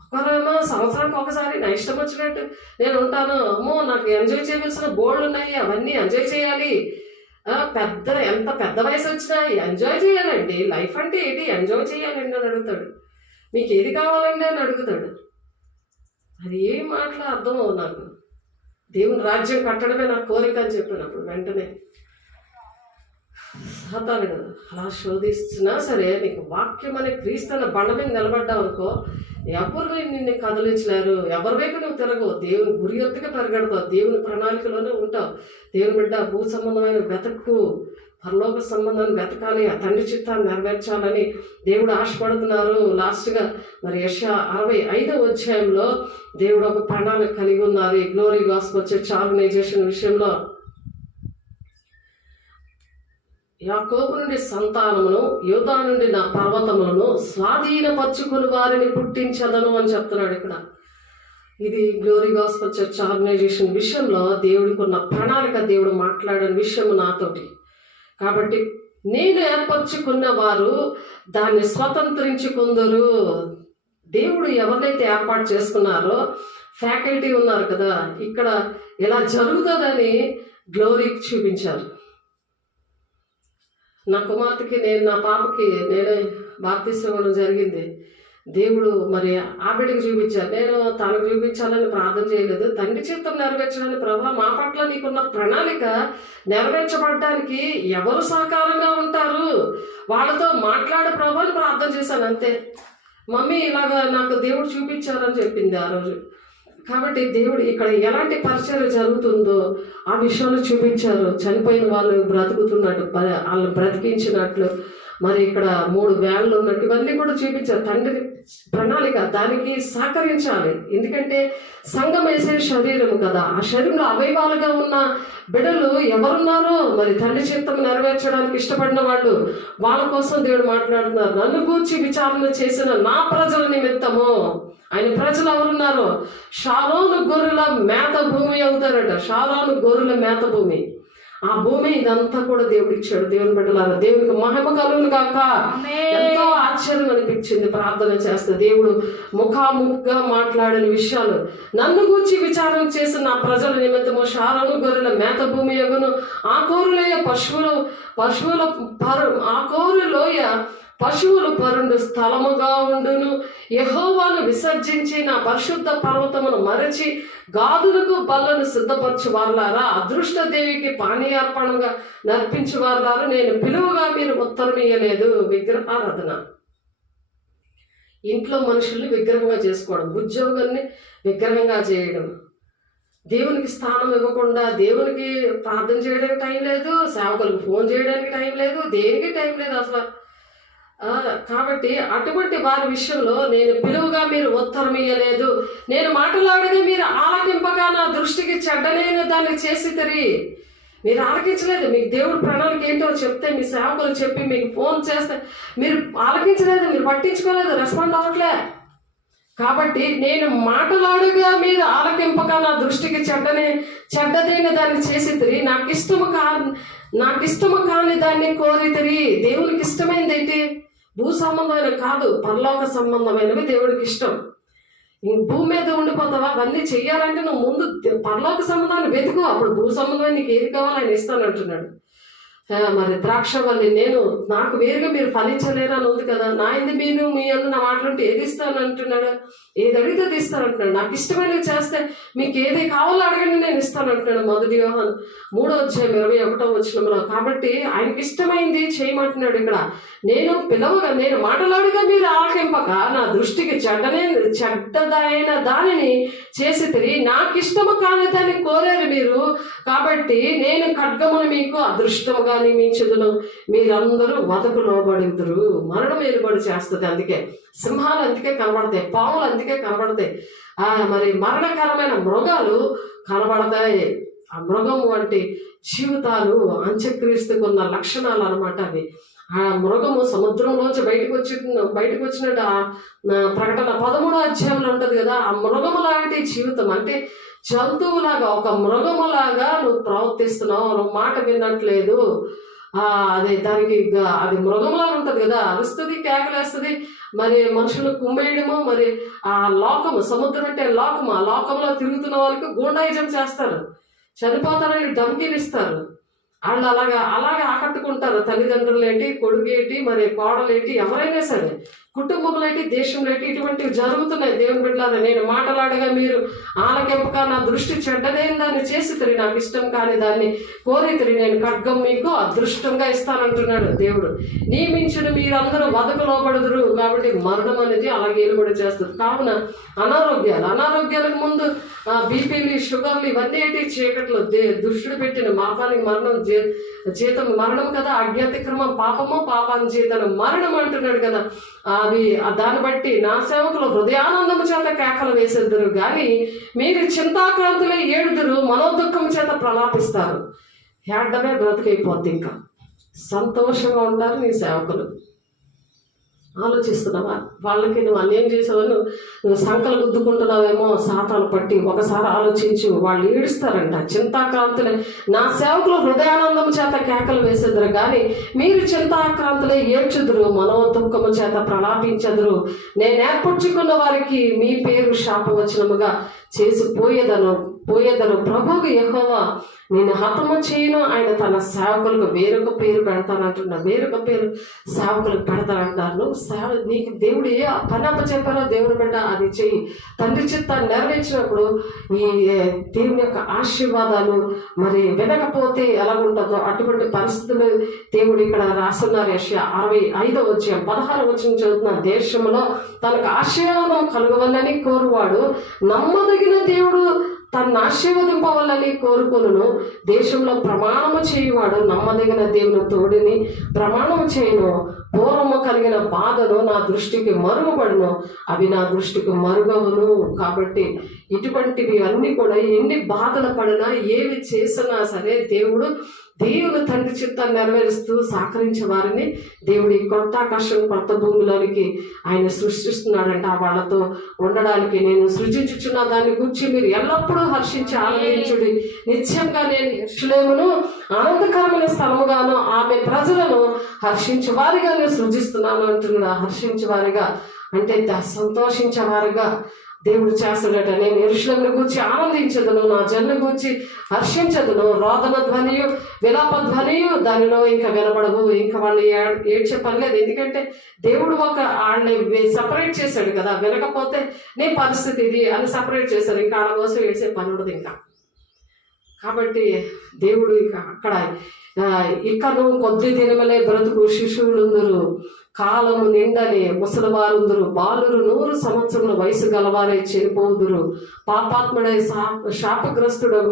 ఒకరేమో సంవత్సరానికి ఒకసారి నా ఇష్టం వచ్చినట్టు నేను ఉంటాను. అమ్మో నాకు ఎంజాయ్ చేయవలసిన బోర్డులు ఉన్నాయి, అవన్నీ ఎంజాయ్ చేయాలి. ఎంత పెద్ద వయసు వచ్చినా ఎంజాయ్ చేయాలండి. లైఫ్ అంటే ఏంటి? ఎంజాయ్ చేయాలండి అని అడుగుతాడు. మీకు ఏది కావాలండి అని అడుగుతాడు. అది ఏం మాటలో అర్థం అవ్వదు నాకు. దేవుని రాజ్యం కట్టడమే నా కోరిక అని చెప్పినప్పుడు వెంటనే సాతానుడు అలా శోధిస్తున్నా సరే, నీకు వాక్యం అనే క్రీస్తున్న బండ మీద నిలబడ్డావు అనుకో, ఎవరు నిన్ను కదిలించలేరు. ఎవరి వైపు నువ్వు తిరగవు. దేవుని గురి ఎత్తుగా పరిగెడతావు. దేవుని ప్రణాళికలోనే ఉంటావు. దేవుని బిడ్డ భూ సంబంధమైన వెతకు, పరలోక సంబంధాన్ని వెతకాలి, ఆ తండ్రి చిత్తాన్ని నెరవేర్చాలని దేవుడు ఆశపడుతున్నారు. లాస్ట్గా మరి యెషయా 65వ అధ్యాయంలో దేవుడు ఒక ప్రణాళిక కలిగి ఉన్నారు. ఈ గ్లోరీ గాస్పెల్ చర్చ్ ఆర్గనైజేషన్ విషయంలో. యాకోబు నుండి సంతానమును, యూదా నుండి నా పర్వతములను స్వాధీనపరచుకుని వారిని పుట్టించదను అని చెప్తున్నాడు ఇక్కడ. ఇది గ్లోరీ గాస్పెల్ చర్చ్ ఆర్గనైజేషన్ విషయంలో దేవుడికి ఉన్న ప్రణాళిక, దేవుడు మాట్లాడిన విషయం నాతోటి. కాబట్టి నేను ఏర్పరచుకున్న వారు దాన్ని స్వతంత్రించుకుందరు. దేవుడు ఎవరినైతే ఏర్పాటు చేసుకున్నారో, ఫ్యాకల్టీ ఉన్నారు కదా, ఇక్కడ ఇలా జరుగుతుందని గ్లోరీకి చూపించారు. నా కుమార్తెకి నా పాపకి నేనే బాప్తిసం ఇవ్వడం జరిగింది. దేవుడు మరి ఆ బిడ్డకి చూపించారు. నేను తనకు చూపించాలని ప్రార్థన చేయలేదు. తండ్రి చిత్తం నెరవేర్చడానికి, ప్రభా మా పట్ల నీకున్న ప్రణాళిక నెరవేర్చబడడానికి ఎవరు సహకారంగా ఉంటారు, వాళ్ళతో మాట్లాడే ప్రభా అని ప్రార్థన చేశాను అంతే. మమ్మీ ఇలాగా నాకు దేవుడు చూపించారని చెప్పింది ఆ రోజు. కాబట్టి దేవుడు ఇక్కడ ఎలాంటి పరిచయం జరుగుతుందో ఆ విషయాలు చూపించారు. చనిపోయిన వాళ్ళు బ్రతుకుతున్నట్టు, వాళ్ళని బ్రతికించినట్లు, మరి ఇక్కడ 3 వ్యాన్లు ఉన్నట్టు ఇవన్నీ కూడా చూపించారు. తండ్రి ప్రణాళిక దానికి సహకరించాలి. ఎందుకంటే సంఘం వేసే శరీరము కదా, ఆ శరీరంలో అవయవాలుగా ఉన్న బిడ్డలు ఎవరున్నారో మరి తండ్రి చిత్తం నెరవేర్చడానికి ఇష్టపడిన వాళ్ళు, వాళ్ళ కోసం దేవుడు మాట్లాడుతున్నారు. నన్ను గూర్చి విచారణ చేసిన నా ప్రజల నిమిత్తము. ఆయన ప్రజలు ఎవరున్నారో షారోను గొర్రెల మేత భూమి అవుతారట. షారోను గొర్రెల మేత భూమి, ఆ భూమి ఇదంతా కూడా దేవుడు ఇచ్చాడు. దేవుని బిడ్డలారా, దేవునికి మహిమ కలుగును గాక. ఎంతో ఆశ్చర్యం అనిపించింది ప్రార్థన చేస్తే దేవుడు ముఖాముఖిగా మాట్లాడిన విషయాలు. నన్ను గూర్చి విచారణ చేసిన నా ప్రజల నిమిత్తము షారోను గొర్రెల మేత భూమి యగును, ఆ కోరులోయ పశువులు పరుండు స్థలముగా ఉండును. యెహోవాను విసర్జించి నా పరిశుద్ధ పర్వతమును మరచి గాదులకు బల్లను సిద్ధపరచు వారులారా, అదృష్ట దేవికి పానీయార్పణగా నర్పించు వారులారా, నేను పిలువగా మీరు ఉత్తరం ఇయ్యలేదు. విగ్రహారాధన, ఇంట్లో మనుషుల్ని విగ్రహంగా చేసుకోవడం, ఉద్యోగాన్ని విగ్రహంగా చేయడం, దేవునికి స్థానం ఇవ్వకుండా దేవునికి ప్రార్థన చేయడానికి టైం లేదు, సేవకులకు ఫోన్ చేయడానికి టైం లేదు, దేనికి టైం లేదు అసలు. కాబట్టి అటువంటి వారి విషయంలో నేను పిలువుగా మీరు ఉత్తరం ఇయ్యలేదు, నేను మాట్లాడగా మీరు ఆలకింపగా నా దృష్టికి చెడ్డనైన దాన్ని చేసి తిరిగి మీరు ఆలకించలేదు. మీకు దేవుడు ప్రణాళిక ఏంటో చెప్తే, మీ సేవకులు చెప్పి మీకు ఫోన్ చేస్తే మీరు ఆలకించలేదు, మీరు పట్టించుకోలేదు, రెస్పాండ్ అవ్వట్లే. కాబట్టి నేను మాట్లాడగా మీరు ఆలకింపగా నా దృష్టికి చెడ్డదైన దాన్ని చేసి తిరిగి నాకు ఇష్టము కాని దాన్ని కోరి తిరిగి. దేవునికి ఇష్టమైనది ఏంటి? భూ సంబంధమైన కాదు, పరలోక సంబంధమైనవి దేవుడికి ఇష్టం. భూమి మీద ఉండిపోతావా? అవన్నీ చెయ్యాలంటే నువ్వు ముందు పరలోక సంబంధాన్ని వెతుకు, అప్పుడు భూ సంబంధమైన నీకు ఏది కావాలో ఆయన ఇస్తానంటున్నాడు. మరి ద్రాక్షవల్లి నేను, నాకు వేరుగా మీరు ఫలించలేరు అని ఉంది కదా, నా ఎందు మీరు మీ అందు నా మాటలుంటే ఏది ఇస్తాను అంటున్నాడు. ఏది అడిగితే అది ఇస్తానంటున్నాడు. నాకు ఇష్టమైనవి చేస్తే మీకు ఏది కావాలో అడగండి నేను ఇస్తానంటున్నాడు. 1 యోహాను 3వ అధ్యాయం 21వ వచనంలో. కాబట్టి ఆయనకి ఇష్టమైంది చేయమంటున్నాడు ఇక్కడ. నేను మాట్లాడగా మీరు ఆలకింపక నా దృష్టికి చెడ్డదైన దానిని చేసి తిరిగి నాకు ఇష్టము కాని దాన్ని కోరారు మీరు. కాబట్టి నేను ఖడ్గమును మీకు అదృష్టముగా నియమించుదును, మీరందరూ వదకు లోబడుదురు. మరణం ఏలుబడి చేస్తుంది. అందుకే సింహాలు అందుకే కనబడతాయి, పాములు అందుకే కనబడతాయి, మరి మరణకరమైన మృగాలు కనబడతాయి. ఆ మృగము వంటి జీవితాలు అంత్యక్రీస్తుకున్న లక్షణాలు అనమాట అవి. ఆ మృగము సముద్రంలోంచి బయటకు వచ్చినట్టు ప్రకటన 13వ అధ్యాయంలో ఉంటుంది కదా. ఆ మృగము లాంటి జీవితం, అంటే జంతువులాగా, ఒక మృగములాగా నువ్వు ప్రవర్తిస్తున్నావు, నువ్వు మాట వినట్లేదు. అదే దానికి అది మృగంలాగా ఉంటుంది కదా, అరుస్తుంది, కేకలేస్తుంది, మరి మనుషులు కుమ్మేయడము, మరి ఆ లోకము, సముద్రం అంటే లోకము, ఆ లోకంలో తిరుగుతున్న వాళ్ళకి గూండాయిజం చేస్తారు, చనిపోతారని ధమ్కీలు ఇస్తారు. వాళ్ళు అలాగా ఆకట్టుకుంటారు. తల్లిదండ్రులు ఏంటి, కొడుకు ఏంటి, మరి కోడలు ఏంటి, ఎవరైనా సరే కుటుంబంలో అయితే, దేశంలో అయితే ఇటువంటివి జరుగుతున్నాయి. దేవుని బిడ్డలారా, నేను మాటలాడగా మీరు ఆలకెంపక నా దృష్టి చెడ్డదేని దాన్ని చేసి తిరిగి నాకు ఇష్టం కానీ దాన్ని కోరి తిరిగి నేను ఖడ్గం మీకు అదృష్టంగా ఇస్తానంటున్నాడు దేవుడు. నియమించిన మీరందరూ వదకు లోబడుదురు కాబట్టి మరణం అనేది అలాగే ఏలుబడి చేస్తుంది. కావున అనారోగ్యాలకు ముందు బీపీలు, షుగర్లు ఇవన్నీ ఏంటి చీకట్లో దుష్టుడు పెట్టిన మాపానికి మరణం జీతం మరణం కదా, అజ్ఞాతిక్రమం పాపము, పాపాన్ని జీతం మరణం అంటున్నాడు కదా. అవి దాన్ని బట్టి నా సేవకులు హృదయానందము చేత కేకలు వేసేద్దరు కానీ మీరు చింతాక్రాంతులే ఏడుదురు, మనోదుఖం చేత ప్రలాపిస్తారు. ఏడమే బ్రతికైపోద్ది. ఇంకా సంతోషంగా ఉంటారు నీ సేవకులు. ఆలోచిస్తున్నావా? వాళ్ళకి నువ్వు అన్యాయం చేసావని నువ్వు సంకలు గుద్దుకుంటున్నావేమో సాతాను పట్టి. ఒకసారి ఆలోచించు. వాళ్ళు ఏడుస్తారంట. చింతాక్రాంతులే నా సేవకులు హృదయానందము చేత కేకలు వేసేద్దరు కానీ మీరు చింతాక్రాంతులే ఏడ్చుదురు, మనోదుఖము చేత ప్రలాపించదురు. నేను ఏర్పరచుకున్న వారికి మీ పేరు శాపవచనముగా చేసి పోయేదను. ప్రభువు యెహోవా నేను హతము చేయను, ఆయన తన సేవకులకు వేరొక పేరు పెడతానంటున్నా. వేరొక పేరు సేవకులకు పెడతానంటున్నారు. నువ్వు నీకు దేవుడు ఏ పని అప్పచెప్పారో దేవుడు బిడ్డ అది చెయ్యి. తండ్రి చిత్తాన్ని నెరవేర్చినప్పుడు ఈ దేవుని యొక్క ఆశీర్వాదాలు మరి వినకపోతే ఎలాగుంటుందో అటువంటి పరిస్థితులు దేవుడు ఇక్కడ రాస్తున్నారు. యెషయా 65వ అధ్యాయం 16వ వచనం చదువుతున్న, దేశంలో తనకు ఆశీర్వాదం కలుగవలని కోరువాడు నమ్మదగిన దేవుడు తను ఆశీర్వదింపవాలని కోరుకొనును. దేశంలో ప్రమాణము చేయువాడు నమ్మదగిన దేవుని తోడిని ప్రమాణము చేయను. పూర్వము కలిగిన బాధను నా దృష్టికి మరుగుపడును, అవి నా దృష్టికి మరుగవును. కాబట్టి ఇటువంటివి అన్నీ కూడా ఎన్ని బాధలు పడినా ఏవి చేసినా సరే దేవుడు తండ్రి చిత్తాన్ని నెరవేరుస్తూ సహకరించే వారిని దేవుడి కొత్త ఆకాశం కొత్త భూమిలోనికి ఆయన సృష్టిస్తున్నాడంట. వాళ్ళతో ఉండడానికి నేను సృజించుచున్న దాన్ని గురించి మీరు ఎల్లప్పుడూ హర్షించి ఆనందించుడి. నిత్యంగా నేను యెరూషలేమును ఆనందకరమైన స్థలముగాను ఆమె ప్రజలను హర్షించే వారిగా నేను సృజిస్తున్నాను అంటున్నా. హర్షించే వారిగా అంటే సంతోషించే వారిగా దేవుడు చేస్తాడట. నేను యెరూషలేమును గూర్చి ఆనందించదును, నా జనుల గూర్చి హర్షించదును. రోదన ధ్వనియు విలాప ధ్వనియు దానిలో ఇంకా వినబడవు. ఇంకా వాళ్ళు ఏడ్చే పని లేదు. ఎందుకంటే దేవుడు వాళ్ళని సపరేట్ చేశాడు కదా. వినకపోతే నీ పరిస్థితి ఇది అని సపరేట్ చేశాడు. ఇంకా వాళ్ళ కోసం ఏడ్చే పని ఉండదు ఇంకా. కాబట్టి దేవుడు ఇక అక్కడ ఇకను కొద్ది దినమలే బ్రతుకు శిశువులుందురు, కాలము నిండని ముసలివారుందురు, బాలురు 100 సంవత్సరముల వయసు గలవారే చనిపోదురు. పాపాత్ముడై శాపగ్రస్తుడు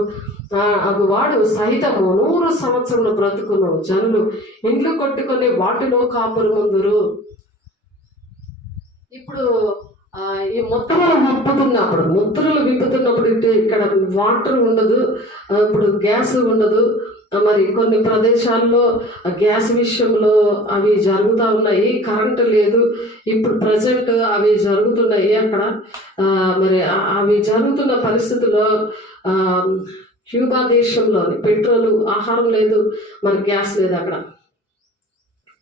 వాడు సహితము 100 సంవత్సరముల బ్రతుకును. జనులు ఇండ్లు కొట్టుకొని వాటిలో కాపురముందురు. ఇప్పుడు ఈ ముద్రలు విప్పుతున్నప్పుడు ఇక్కడ వాటర్ ఉండదు, ఇప్పుడు గ్యాస్ ఉండదు. మరి కొన్ని ప్రదేశాల్లో గ్యాస్ విషయంలో అవి జరుగుతూ ఉన్నాయి. కరెంటు లేదు. ఇప్పుడు ప్రజెంట్ అవి జరుగుతున్నాయి అక్కడ. మరి అవి జరుగుతున్న పరిస్థితుల్లో క్యూబా దేశంలోని పెట్రోలు, ఆహారం లేదు, మరి గ్యాస్ లేదు అక్కడ.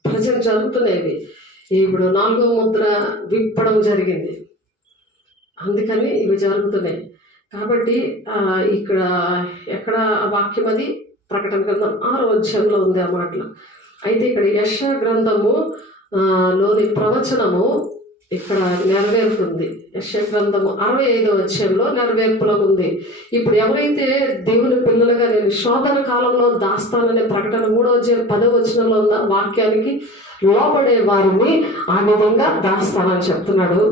ప్రజెంట్ జరుగుతున్నాయి. ఇప్పుడు 4వ ముద్ర విప్పడం జరిగింది, అందుకని ఇవి జరుగుతున్నాయి. కాబట్టి ఇక్కడ ఎక్కడ వాక్యం అది ప్రకటన గ్రంథం 6వ అధ్యాయంలో ఉంది ఆ మాటలు. అయితే ఇక్కడ యెషయా గ్రంథము లోని ప్రవచనము ఇక్కడ నెరవేరుతుంది. యెషయా గ్రంథము 65వ అధ్యాయంలో నెరవేర్పులో ఉంది. ఇప్పుడు ఎవరైతే దేవుని పిల్లలుగా నేను శోధన కాలంలో దాస్తాననే ప్రకటన 3వ అధ్యాయం 10వ వచనంలో ఉన్న వాక్యానికి లోబడే వారిని ఆ విధంగా దాస్తానని చెప్తున్నాడు.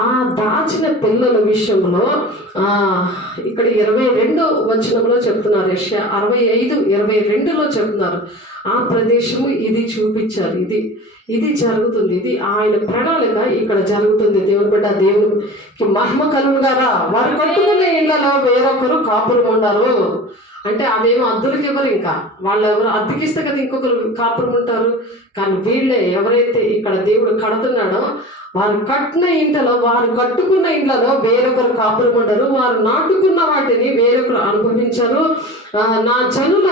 ఆ దాచిన పిల్లల విషయంలో ఇక్కడ 22వ వచనంలో చెప్తున్నారు. యెషయా 65:22లో చెప్తున్నారు. ఆ ప్రదేశము ఇది చూపించారు. ఇది జరుగుతుంది. ఇది ఆయన ప్రణాళిక ఇక్కడ జరుగుతుంది. దేవుని బిడ్డ, దేవునికి మహిమ కలుగుగారా. వారు కట్టుకునే ఇళ్లలో వేరొకరు కాపురం ఉన్నారు. అంటే అవేమో అద్దెలకు ఇవ్వరు. ఇంకా వాళ్ళు ఎవరు అద్దెకిస్తే కదా ఇంకొకరు కాపురం ఉంటారు. కానీ వీళ్ళే ఎవరైతే ఇక్కడ దేవుడు కడుతున్నాడో వారు కట్టిన ఇంటలో, వారు కట్టుకున్న ఇండ్లలో వేరొకరు కాపురం ఉండరు. వారు నాటుకున్న వాటిని వేరొకరు అనుభవించరు. నా జనుల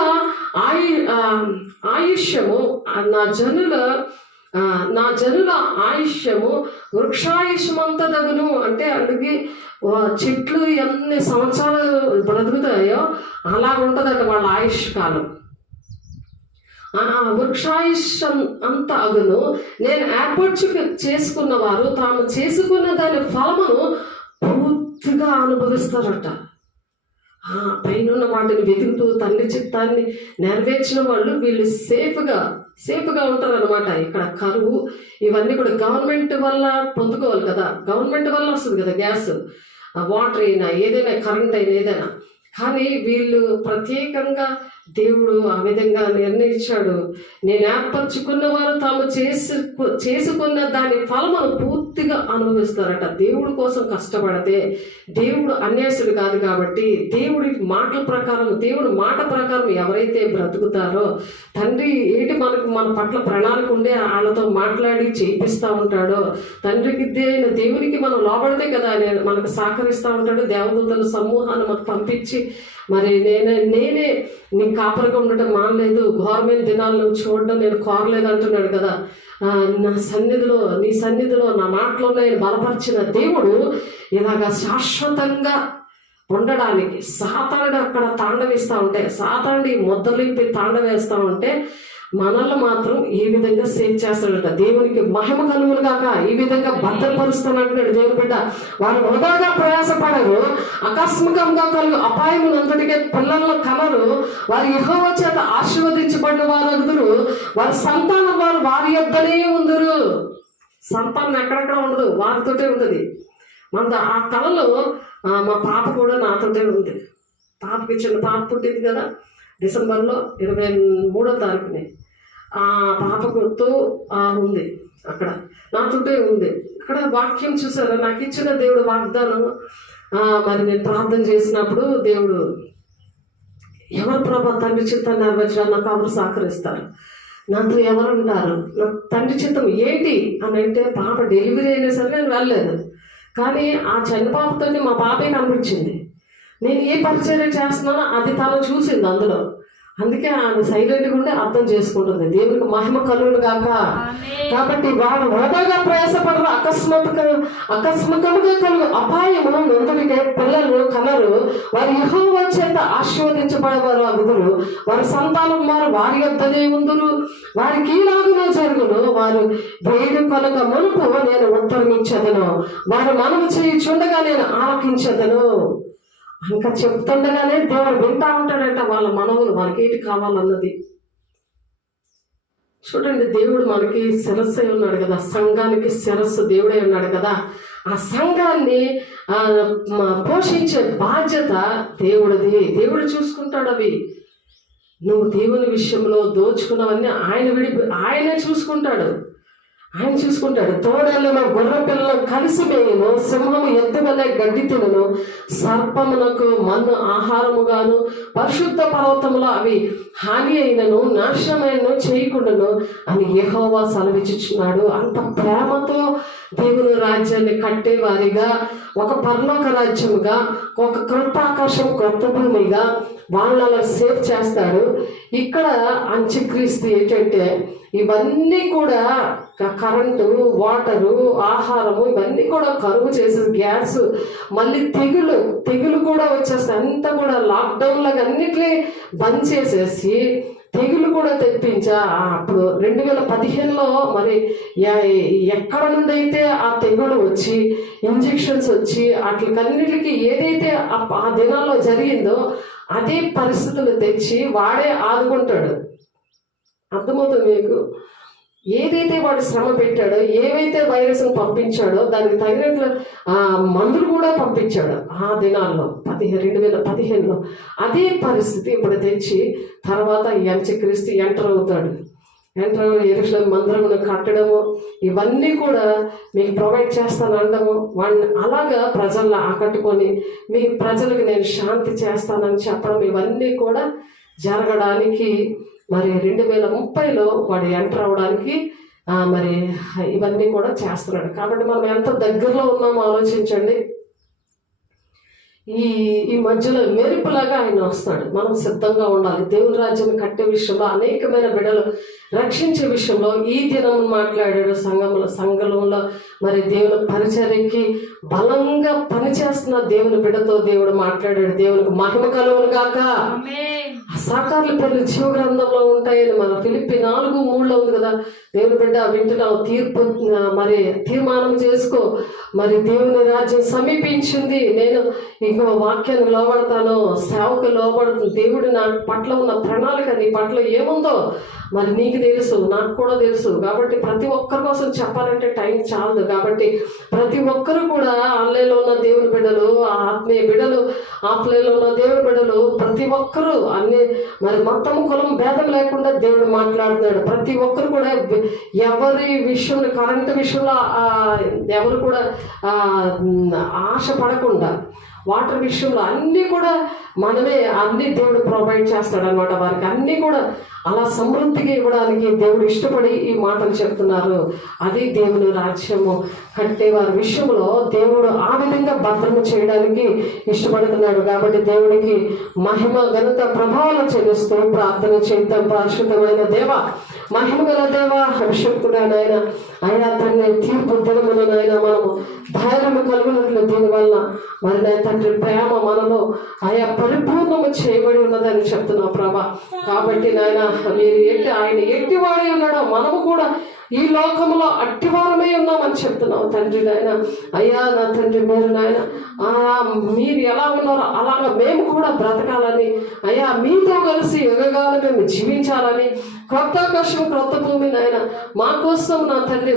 ఆయుష్యము నా జనుల ఆయుష్యము వృక్షాయుష్యమంత తగును. అంటే అందుకే చెట్లు ఎన్ని సంవత్సరాలు బ్రతుకుతాయో అలా ఉంటుందంట వాళ్ళ ఆయుష్ కాలం. వృక్షాయుష్ అంత అగును. నేను చేసుకున్న వారు తాము చేసుకున్న దాని ఫలమును పూర్తిగా అనుభవిస్తారట. పైన వాటిని వెతుకుతూ తండ్రి చిత్తాన్ని నెరవేర్చిన వాళ్ళు వీళ్ళు సేఫ్గా ఉంటారు అనమాట. ఇక్కడ కరువు ఇవన్నీ కూడా గవర్నమెంట్ వల్ల పొందుకోవాలి కదా, గవర్నమెంట్ వల్ల వస్తుంది కదా గ్యాస్, వాటర్ అయినా ఏదైనా కరెంట్ అయినా ఏదైనా. కానీ వీళ్ళు ప్రత్యేకంగా దేవుడు ఆ విధంగా నిర్ణయించాడు. నేను ఏర్పరచుకున్న వారు తాము చేసుకున్న దాని ఫలమును పూర్తిగా అనుభవిస్తారట. దేవుడి కోసం కష్టపడితే దేవుడు అన్యాసుడు కాదు కాబట్టి దేవుడి మాట ప్రకారం ఎవరైతే బ్రతుకుతారో తండ్రి మన పట్ల ప్రణాళిక ఉండే వాళ్ళతో మాట్లాడి చేయిస్తూ ఉంటాడో, తండ్రికి దేవునికి మనం లోబడితే కదా మనకు సహకరిస్తూ ఉంటాడు. దేవదూతల సమూహాన్ని మనకు పంపించి మరి నేనే నీ కాపరిగా ఉండటం మానలేదు, ఘోరమైన దినాలు నువ్వు చూడడం నేను కోరలేదు అంటున్నాడు కదా. నీ సన్నిధిలో నా మాటలో నేను బలపరిచిన దేవుడు ఇలాగా శాశ్వతంగా ఉండడానికి సాతానుడు అక్కడ తాండవిస్తూ ఉంటే, సాతానుడు ముద్దలింపి తాండవేస్తూ ఉంటే మనల్ని మాత్రం ఈ విధంగా సేవ్ చేస్తాడట. దేవునికి మహిమ కలుగును గాక. ఈ విధంగా భద్రపరుస్తానంటున్నాడు దేవుని బిడ్డ. వారు వృధాగా ప్రయాసపడరు, ఆకస్మికంగా కలుగు అపాయమునంతటికే పిల్లలను కలరు. వారి యెహోవా చేత ఆశీర్వదించబడిన వారు అగుదురు. వారి సంతానం వారి యొద్దనే ఉందురు. సంతానం ఎక్కడెక్కడ ఉండదు, వారితోటే ఉంటుంది. ఆ కళలో మా పాప కూడా నాతోటే ఉంది. పాపకి చిన్న పాప పుట్టింది కదా డిసెంబర్లో 23వ తారీఖుని. ఆ పాపతో ఉంది, అక్కడ నాతోటే ఉంది. అక్కడ వాక్యం చూసారా, నాకు ఇచ్చిన దేవుడు వాగ్దానం. మరి నేను ప్రార్థన చేసినప్పుడు దేవుడు ఎవరు ప్రభా తండ్రి చిత్తాన్ని నెరవేర్చాలి, నాకు ఎవరు సహకరిస్తారు, నాతో ఎవరు ఉంటారు, నా తండ్రి చిత్తం ఏంటి అని అంటే పాప డెలివరీ అయినా సరే నేను వెళ్ళలేదు. కానీ ఆ చిన్న పాపతోనే మా పాపే కనిపించింది. నేను ఏ పరిచర్య చేస్తున్నానో అది తను చూసింది అందులో. అందుకే ఆమె సైలెంట్గా ఉండి అర్థం చేసుకుంటుంది. దేవునికి మహిమ కలుగును గాక. కాబట్టి వాడు వృధాగా ప్రయాసపడరు, అకస్మాత్తుగా కలుగు అపాయము నొందుడికే పిల్లలు కలరు. వారి యెహోవా చేత ఆశీర్వదించబడేవారు అగుదురు. వారి సంతానం వారి యొద్దనే ఉందురు. వారికి ఈలాగున జరుగును. వారు వేడు కనుక మునుపు నేను ఉత్తరం ఇచ్చేదను, వారు మనము చేయుచుండగా నేను ఆలకించేదను. ఇంకా చెప్తుండగానే దేవుడు వింటా ఉంటాడంట వాళ్ళ మనవులు, వాళ్ళకి ఏంటి కావాలన్నది. చూడండి, దేవుడు మనకి శిరస్సు అయి ఉన్నాడు కదా, సంఘానికి శిరస్సు దేవుడే ఉన్నాడు కదా. ఆ సంఘాన్ని పోషించే బాధ్యత దేవుడిది. దేవుడు చూసుకుంటాడు అవి. నువ్వు దేవుని విషయంలో దోచుకున్నవన్నీ ఆయనే చూసుకుంటాడు. తోడేళ్లను గొర్రె పిల్లలను కలిసి మేయును, సింహము ఎత్తువలే గడ్డి తినును, సర్పమునకు మన్ను ఆహారముగాను, పరిశుద్ధ పర్వతములో అవి హాని అయినను నాశనమైనను చేయకుండాను అని యెహోవా సెలవిచ్చుచున్నాడు. అంత ప్రేమతో దేవుని రాజ్యాన్ని కట్టేవారిగా, ఒక పరలోక రాజ్యముగా, ఒక కృతాకాశం కొత్త భూమిగా వాళ్ళలో సేవ్ చేస్తాడు. ఇక్కడ అంత్యక్రీస్తు ఏంటంటే ఇవన్నీ కూడా కరెంటు, వాటరు, ఆహారము ఇవన్నీ కూడా కరువు చేసే, గ్యాస్, మళ్ళీ తెగులు కూడా వచ్చేస్తాయి. అంతా కూడా లాక్డౌన్ లాగా అన్నిటినీ బంద్ చేసేసి తెగులు కూడా తెప్పించా. అప్పుడు 2015లో మరి ఎక్కడ నుండి అయితే ఆ తెగులు వచ్చి ఇంజెక్షన్స్ వచ్చి అట్లకన్నిటికీ ఏదైతే ఆ దినాల్లో జరిగిందో అదే పరిస్థితులు తెచ్చి వాడే ఆదుకుంటాడు. అర్థమవుతుంది మీకు? ఏదైతే వాడు శ్రమ పెట్టాడో, ఏవైతే వైరస్ను పంపించాడో దానికి తగినట్లు మందులు కూడా పంపించాడు ఆ దినాల్లో 2015లో. అదే పరిస్థితి ఇప్పుడు తెచ్చి తర్వాత ఈ అంత్యక్రీస్తు ఎంటర్ అవుతాడు. యెరూషలేము మందిరమును కట్టడము ఇవన్నీ కూడా మీకు ప్రొవైడ్ చేస్తాను అనడము, వాడిని అలాగా ప్రజల్లో ఆకట్టుకొని మీ ప్రజలకు నేను శాంతి చేస్తానని చెప్పడం ఇవన్నీ కూడా జరగడానికి మరి 2030లో వాడు ఎంటర్ అవడానికి మరి ఇవన్నీ కూడా చేస్తున్నాడు. కాబట్టి మనం ఎంత దగ్గరలో ఉన్నామో ఆలోచించండి. ఈ మధ్యలో మెరుపులాగా ఆయన వస్తాడు. మనం సిద్ధంగా ఉండాలి. దేవుని రాజ్యం కట్టే విషయంలో, అనేకమైన బిడ్డలు రక్షించే విషయంలో ఈ దినం మాట్లాడాడు. సంఘంలో మరి దేవుని పరిచర్యకి బలంగా పనిచేస్తున్న దేవుని బిడ్డతో దేవుడు మాట్లాడాడు. దేవునికి మహిమ కలుగును గాక. సాకార్ల పేర్లు జీవ గ్రంథంలో ఉంటాయని మన ఫిలిప్పి 4:3 ఉంది కదా. దేవుని బిడ్డ వింటున్నావు, మరి తీర్మానం చేసుకో. మరి దేవుని రాజ్యం సమీపించింది. నేను ఇంకో వాక్యాన్ని లోబడతాను, సేవకు లోబడుతుంది. దేవుడు నా పట్ల ఉన్న ప్రణాళిక, నీ పట్ల ఏముందో మరి నీకు తెలుసు, నాకు కూడా తెలుసు. కాబట్టి ప్రతి ఒక్కరి కోసం చెప్పాలంటే టైం చాలదు. కాబట్టి ప్రతి ఒక్కరు కూడా ఆన్లైన్లో ఉన్న దేవుని బిడ్డలు, ఆత్మీయ బిడ్డలు, ఆఫ్లైన్లో ఉన్న దేవుని బిడ్డలు, ప్రతి ఒక్కరూ అన్ని మరి మొత్తం కులం భేదం లేకుండా దేవుడు మాట్లాడుతున్నాడు. ప్రతి ఒక్కరు కూడా ఎవరి విషయంలో, కరెంటు విషయంలో ఎవరు కూడా ఆశ పడకుండా, వాటర్ విషయంలో అన్నీ కూడా మనమే అన్ని దేవుడు ప్రొవైడ్ చేస్తాడనమాట. వారికి అన్నీ కూడా అలా సమృద్ధిగా ఇవ్వడానికి దేవుడు ఇష్టపడి ఈ మాటలు చెప్తున్నారు. అది దేవుని రాజ్యము కట్టే వారి విషయంలో దేవుడు ఆ విధంగా భద్రము చేయడానికి ఇష్టపడుతున్నాడు. కాబట్టి దేవుడికి మహిమ ఘనత ప్రభావాలు చెల్లిస్తూ ప్రార్థన చేద్దాం. పరిశుద్ధమైన దేవ, మహిమ గల దేవ, అభిషక్తుడైన ఆయన తండ్రి తీర్పు దినములనైనా మనము ధైర్యం కలుగునట్లు దీనివల్ల మరి నా తండ్రి ప్రేమ మనలో ఆయా పరిపూర్ణము చేయబడి ఉన్నదని చెప్తున్నావు ప్రభా. కాబట్టి నాయన మీరు ఆయన ఎట్టివాడే ఉన్నాడో మనము కూడా ఈ లోకంలో అట్టివారమై ఉన్నామని చెప్తున్నావు తండ్రి. నాయన అయ్యా నా తండ్రి, మీరు నాయన మీరు ఎలా ఉన్నారో అలాగా మేము కూడా బ్రతకాలని, అయ్యా మీతో కలిసి యుగగాలు మేము జీవించాలని, కొత్త ఆకాశం కొత్త భూమి నాయన మా కోసం నా తండ్రి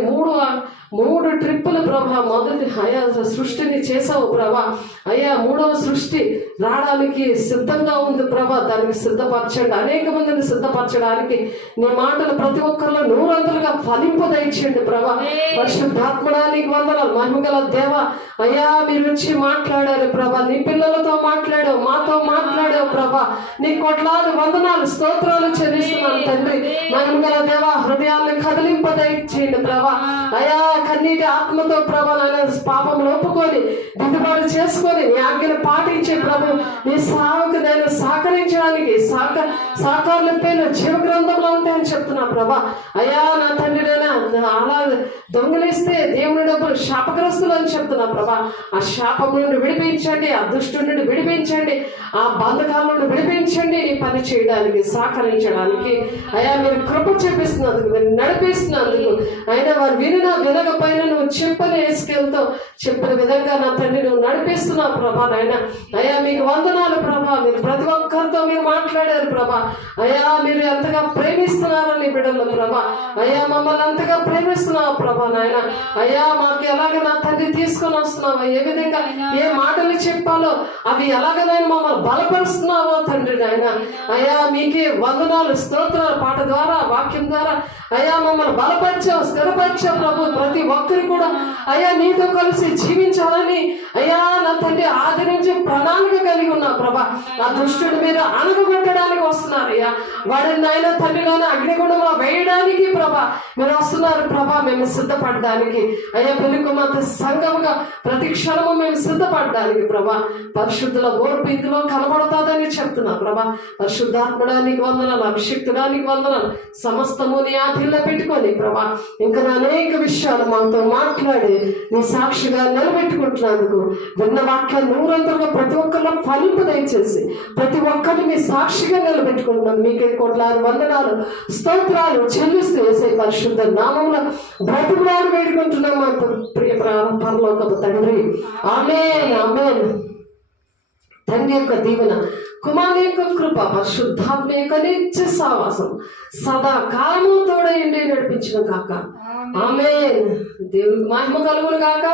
మూడు ట్రిప్పులు ప్రభా. మొదటి అయ్యా సృష్టిని చేసావు ప్రభా. అయ్యా మూడవ సృష్టి రావడానికి సిద్ధంగా ఉంది ప్రభా. దానికి సిద్ధపరచండి. అనేక మందిని సిద్ధపరచడానికి నీ మాటలు ప్రతి ఒక్కరిలో 100 ఫలింపదయించండి ప్రభా. పరిశుద్ధాత్మడానికి వందనాలు. మహిమగల దేవ, అయ్యా మీరు వచ్చి మాట్లాడారు ప్రభా. నీ పిల్లలతో మాట్లాడావు, మాతో మాట్లాడావు ప్రభా. నీ కోట్లాది వందనాలు, స్తోత్రాలు చెల్లిస్తున్నాను తండ్రి. మహిమగల దేవ, హృదయాన్ని కదిలింపదయించండి ప్రభా. అయ్యా కన్నీటి ఆత్మతో ప్రభా నాయన పాపములు ఒప్పుకొని దిద్దుబాటు చేసుకొని నీ ఆజ్ఞను పాటించే ప్రభు, నీ సావుకు నేను సహకరించడానికి సాకార్ల పేర్లు జీవ గ్రంథంలో ఉంటాయని చెప్తున్నా ప్రభా. అయ్యా నా తండ్రి, నేను అలా దొంగలిస్తే దేవుని డబ్బులు శాపగ్రస్తులు అని చెప్తున్నా ప్రభా. ఆ శాపం నుండి విడిపించండి, ఆ దుష్టు నుండి విడిపించండి, ఆ బంధకాల నుండి విడిపించండి. నీ పని చేయడానికి సహకరించడానికి అయ్యా మీరు కృప చూపిస్తున్నందుకు, మీరు నడిపిస్తున్నందుకు, అయినా వారు వినకపోయినా నువ్వు చెప్పని వేసుకెళ్తూ చెప్పిన విధంగా నా తండ్రి నువ్వు నడిపిస్తున్నావు ప్రభా. నాయన అయ్యా మీకు వందనాలు ప్రభా. మీరు ప్రతి ఒక్కరితో మీరు మాట్లాడారు ప్రభా. అయ్యా మీరు ఎంతగా ప్రేమిస్తున్నారని బిడ్డలు ప్రభా. అయ్యా మమ్మల్ని ఎంతగా ప్రేమిస్తున్నావు ప్రభా. నాయన అయ్యా మాకు ఎలాగ నా తండ్రి తీసుకొని వస్తున్నావో, ఏ విధంగా ఏ మాటలు చెప్పాలో అవి ఎలాగనైనా మమ్మల్ని బలపరుస్తున్నావో తండ్రి. నాయన అయ్యా మీకే వందనాలు, స్తోత్రాలు. పాట ద్వారా, వాక్యం ద్వారా అయ్యా మమ్మల్ని బలపరిచావు, స్థిరపరిచావు ప్రభు. ప్రతి ఒక్కరు కూడా అయ్యా నీతో కలిసి జీవించాలని అయ్యా నా తండ్రి ఆది నుంచి ప్రణాళిక కలిగి ఉన్నా ప్రభా. ఆ దుష్టుడి మీద అణగగొట్టడానికి వస్తున్నారు అయ్యా. వాడిని ఆయన తండ్రిలోనే అగ్నిగుండంలో వేయడానికి ప్రభా మీరు వస్తున్నారు ప్రభా. మేము సిద్ధపడడానికి అయ్యా పెనుకుమార్తె సంఘముగా ప్రతి క్షణము మేము సిద్ధపడడానికి ప్రభా. పరిశుద్ధుల ఓర్పు ఇందులో కనబడతాదని చెప్తున్నా ప్రభా. పరిశుద్ధాత్మడానికి వందనాలు, అభిషక్తుడానికి వందనాలు. సమస్తము నీ ఆధీనంలో పెట్టుకొని ప్రభా ఇంకా అనేక విషయాలు మాతో మాట్లాడి నీ సాక్షిగా నిలబెట్టుకుంటున్నందుకు, విన్న వాక్యాన్ని 100 ప్రతి ఒక్కరిలో ఫలింపు దయచేసి ప్రతి ఒక్కరిని మీ సాక్షిగా నిలబెట్టుకుంటున్నాను. మీకే కోట్లాది వందనాలు, స్తోత్రాలు చెల్లిస్తూ వేసే పరిశుద్ధ నామంలో బ్రతుకులాడు వేడుకుంటున్నాం మా ప్రియ పరలోకపు తండ్రి. ఆమేన్, ఆమేన్. తండ్రి యొక్క దీవెన, కుమారుని యొక్క కృప, పరిశుద్ధాత్మ యొక్క నిత్య సావాసం సదాకాలము తోడయండి నడిపించిన కాక. ఆమేన్. దేవునికి మహిమ కలుగును గాక.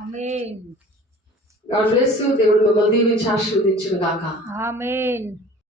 ఆమేన్. God bless you. దేవుడు మిమ్మల్ని దీవించి ఆశీర్వదించును గాక. ఆమేన్.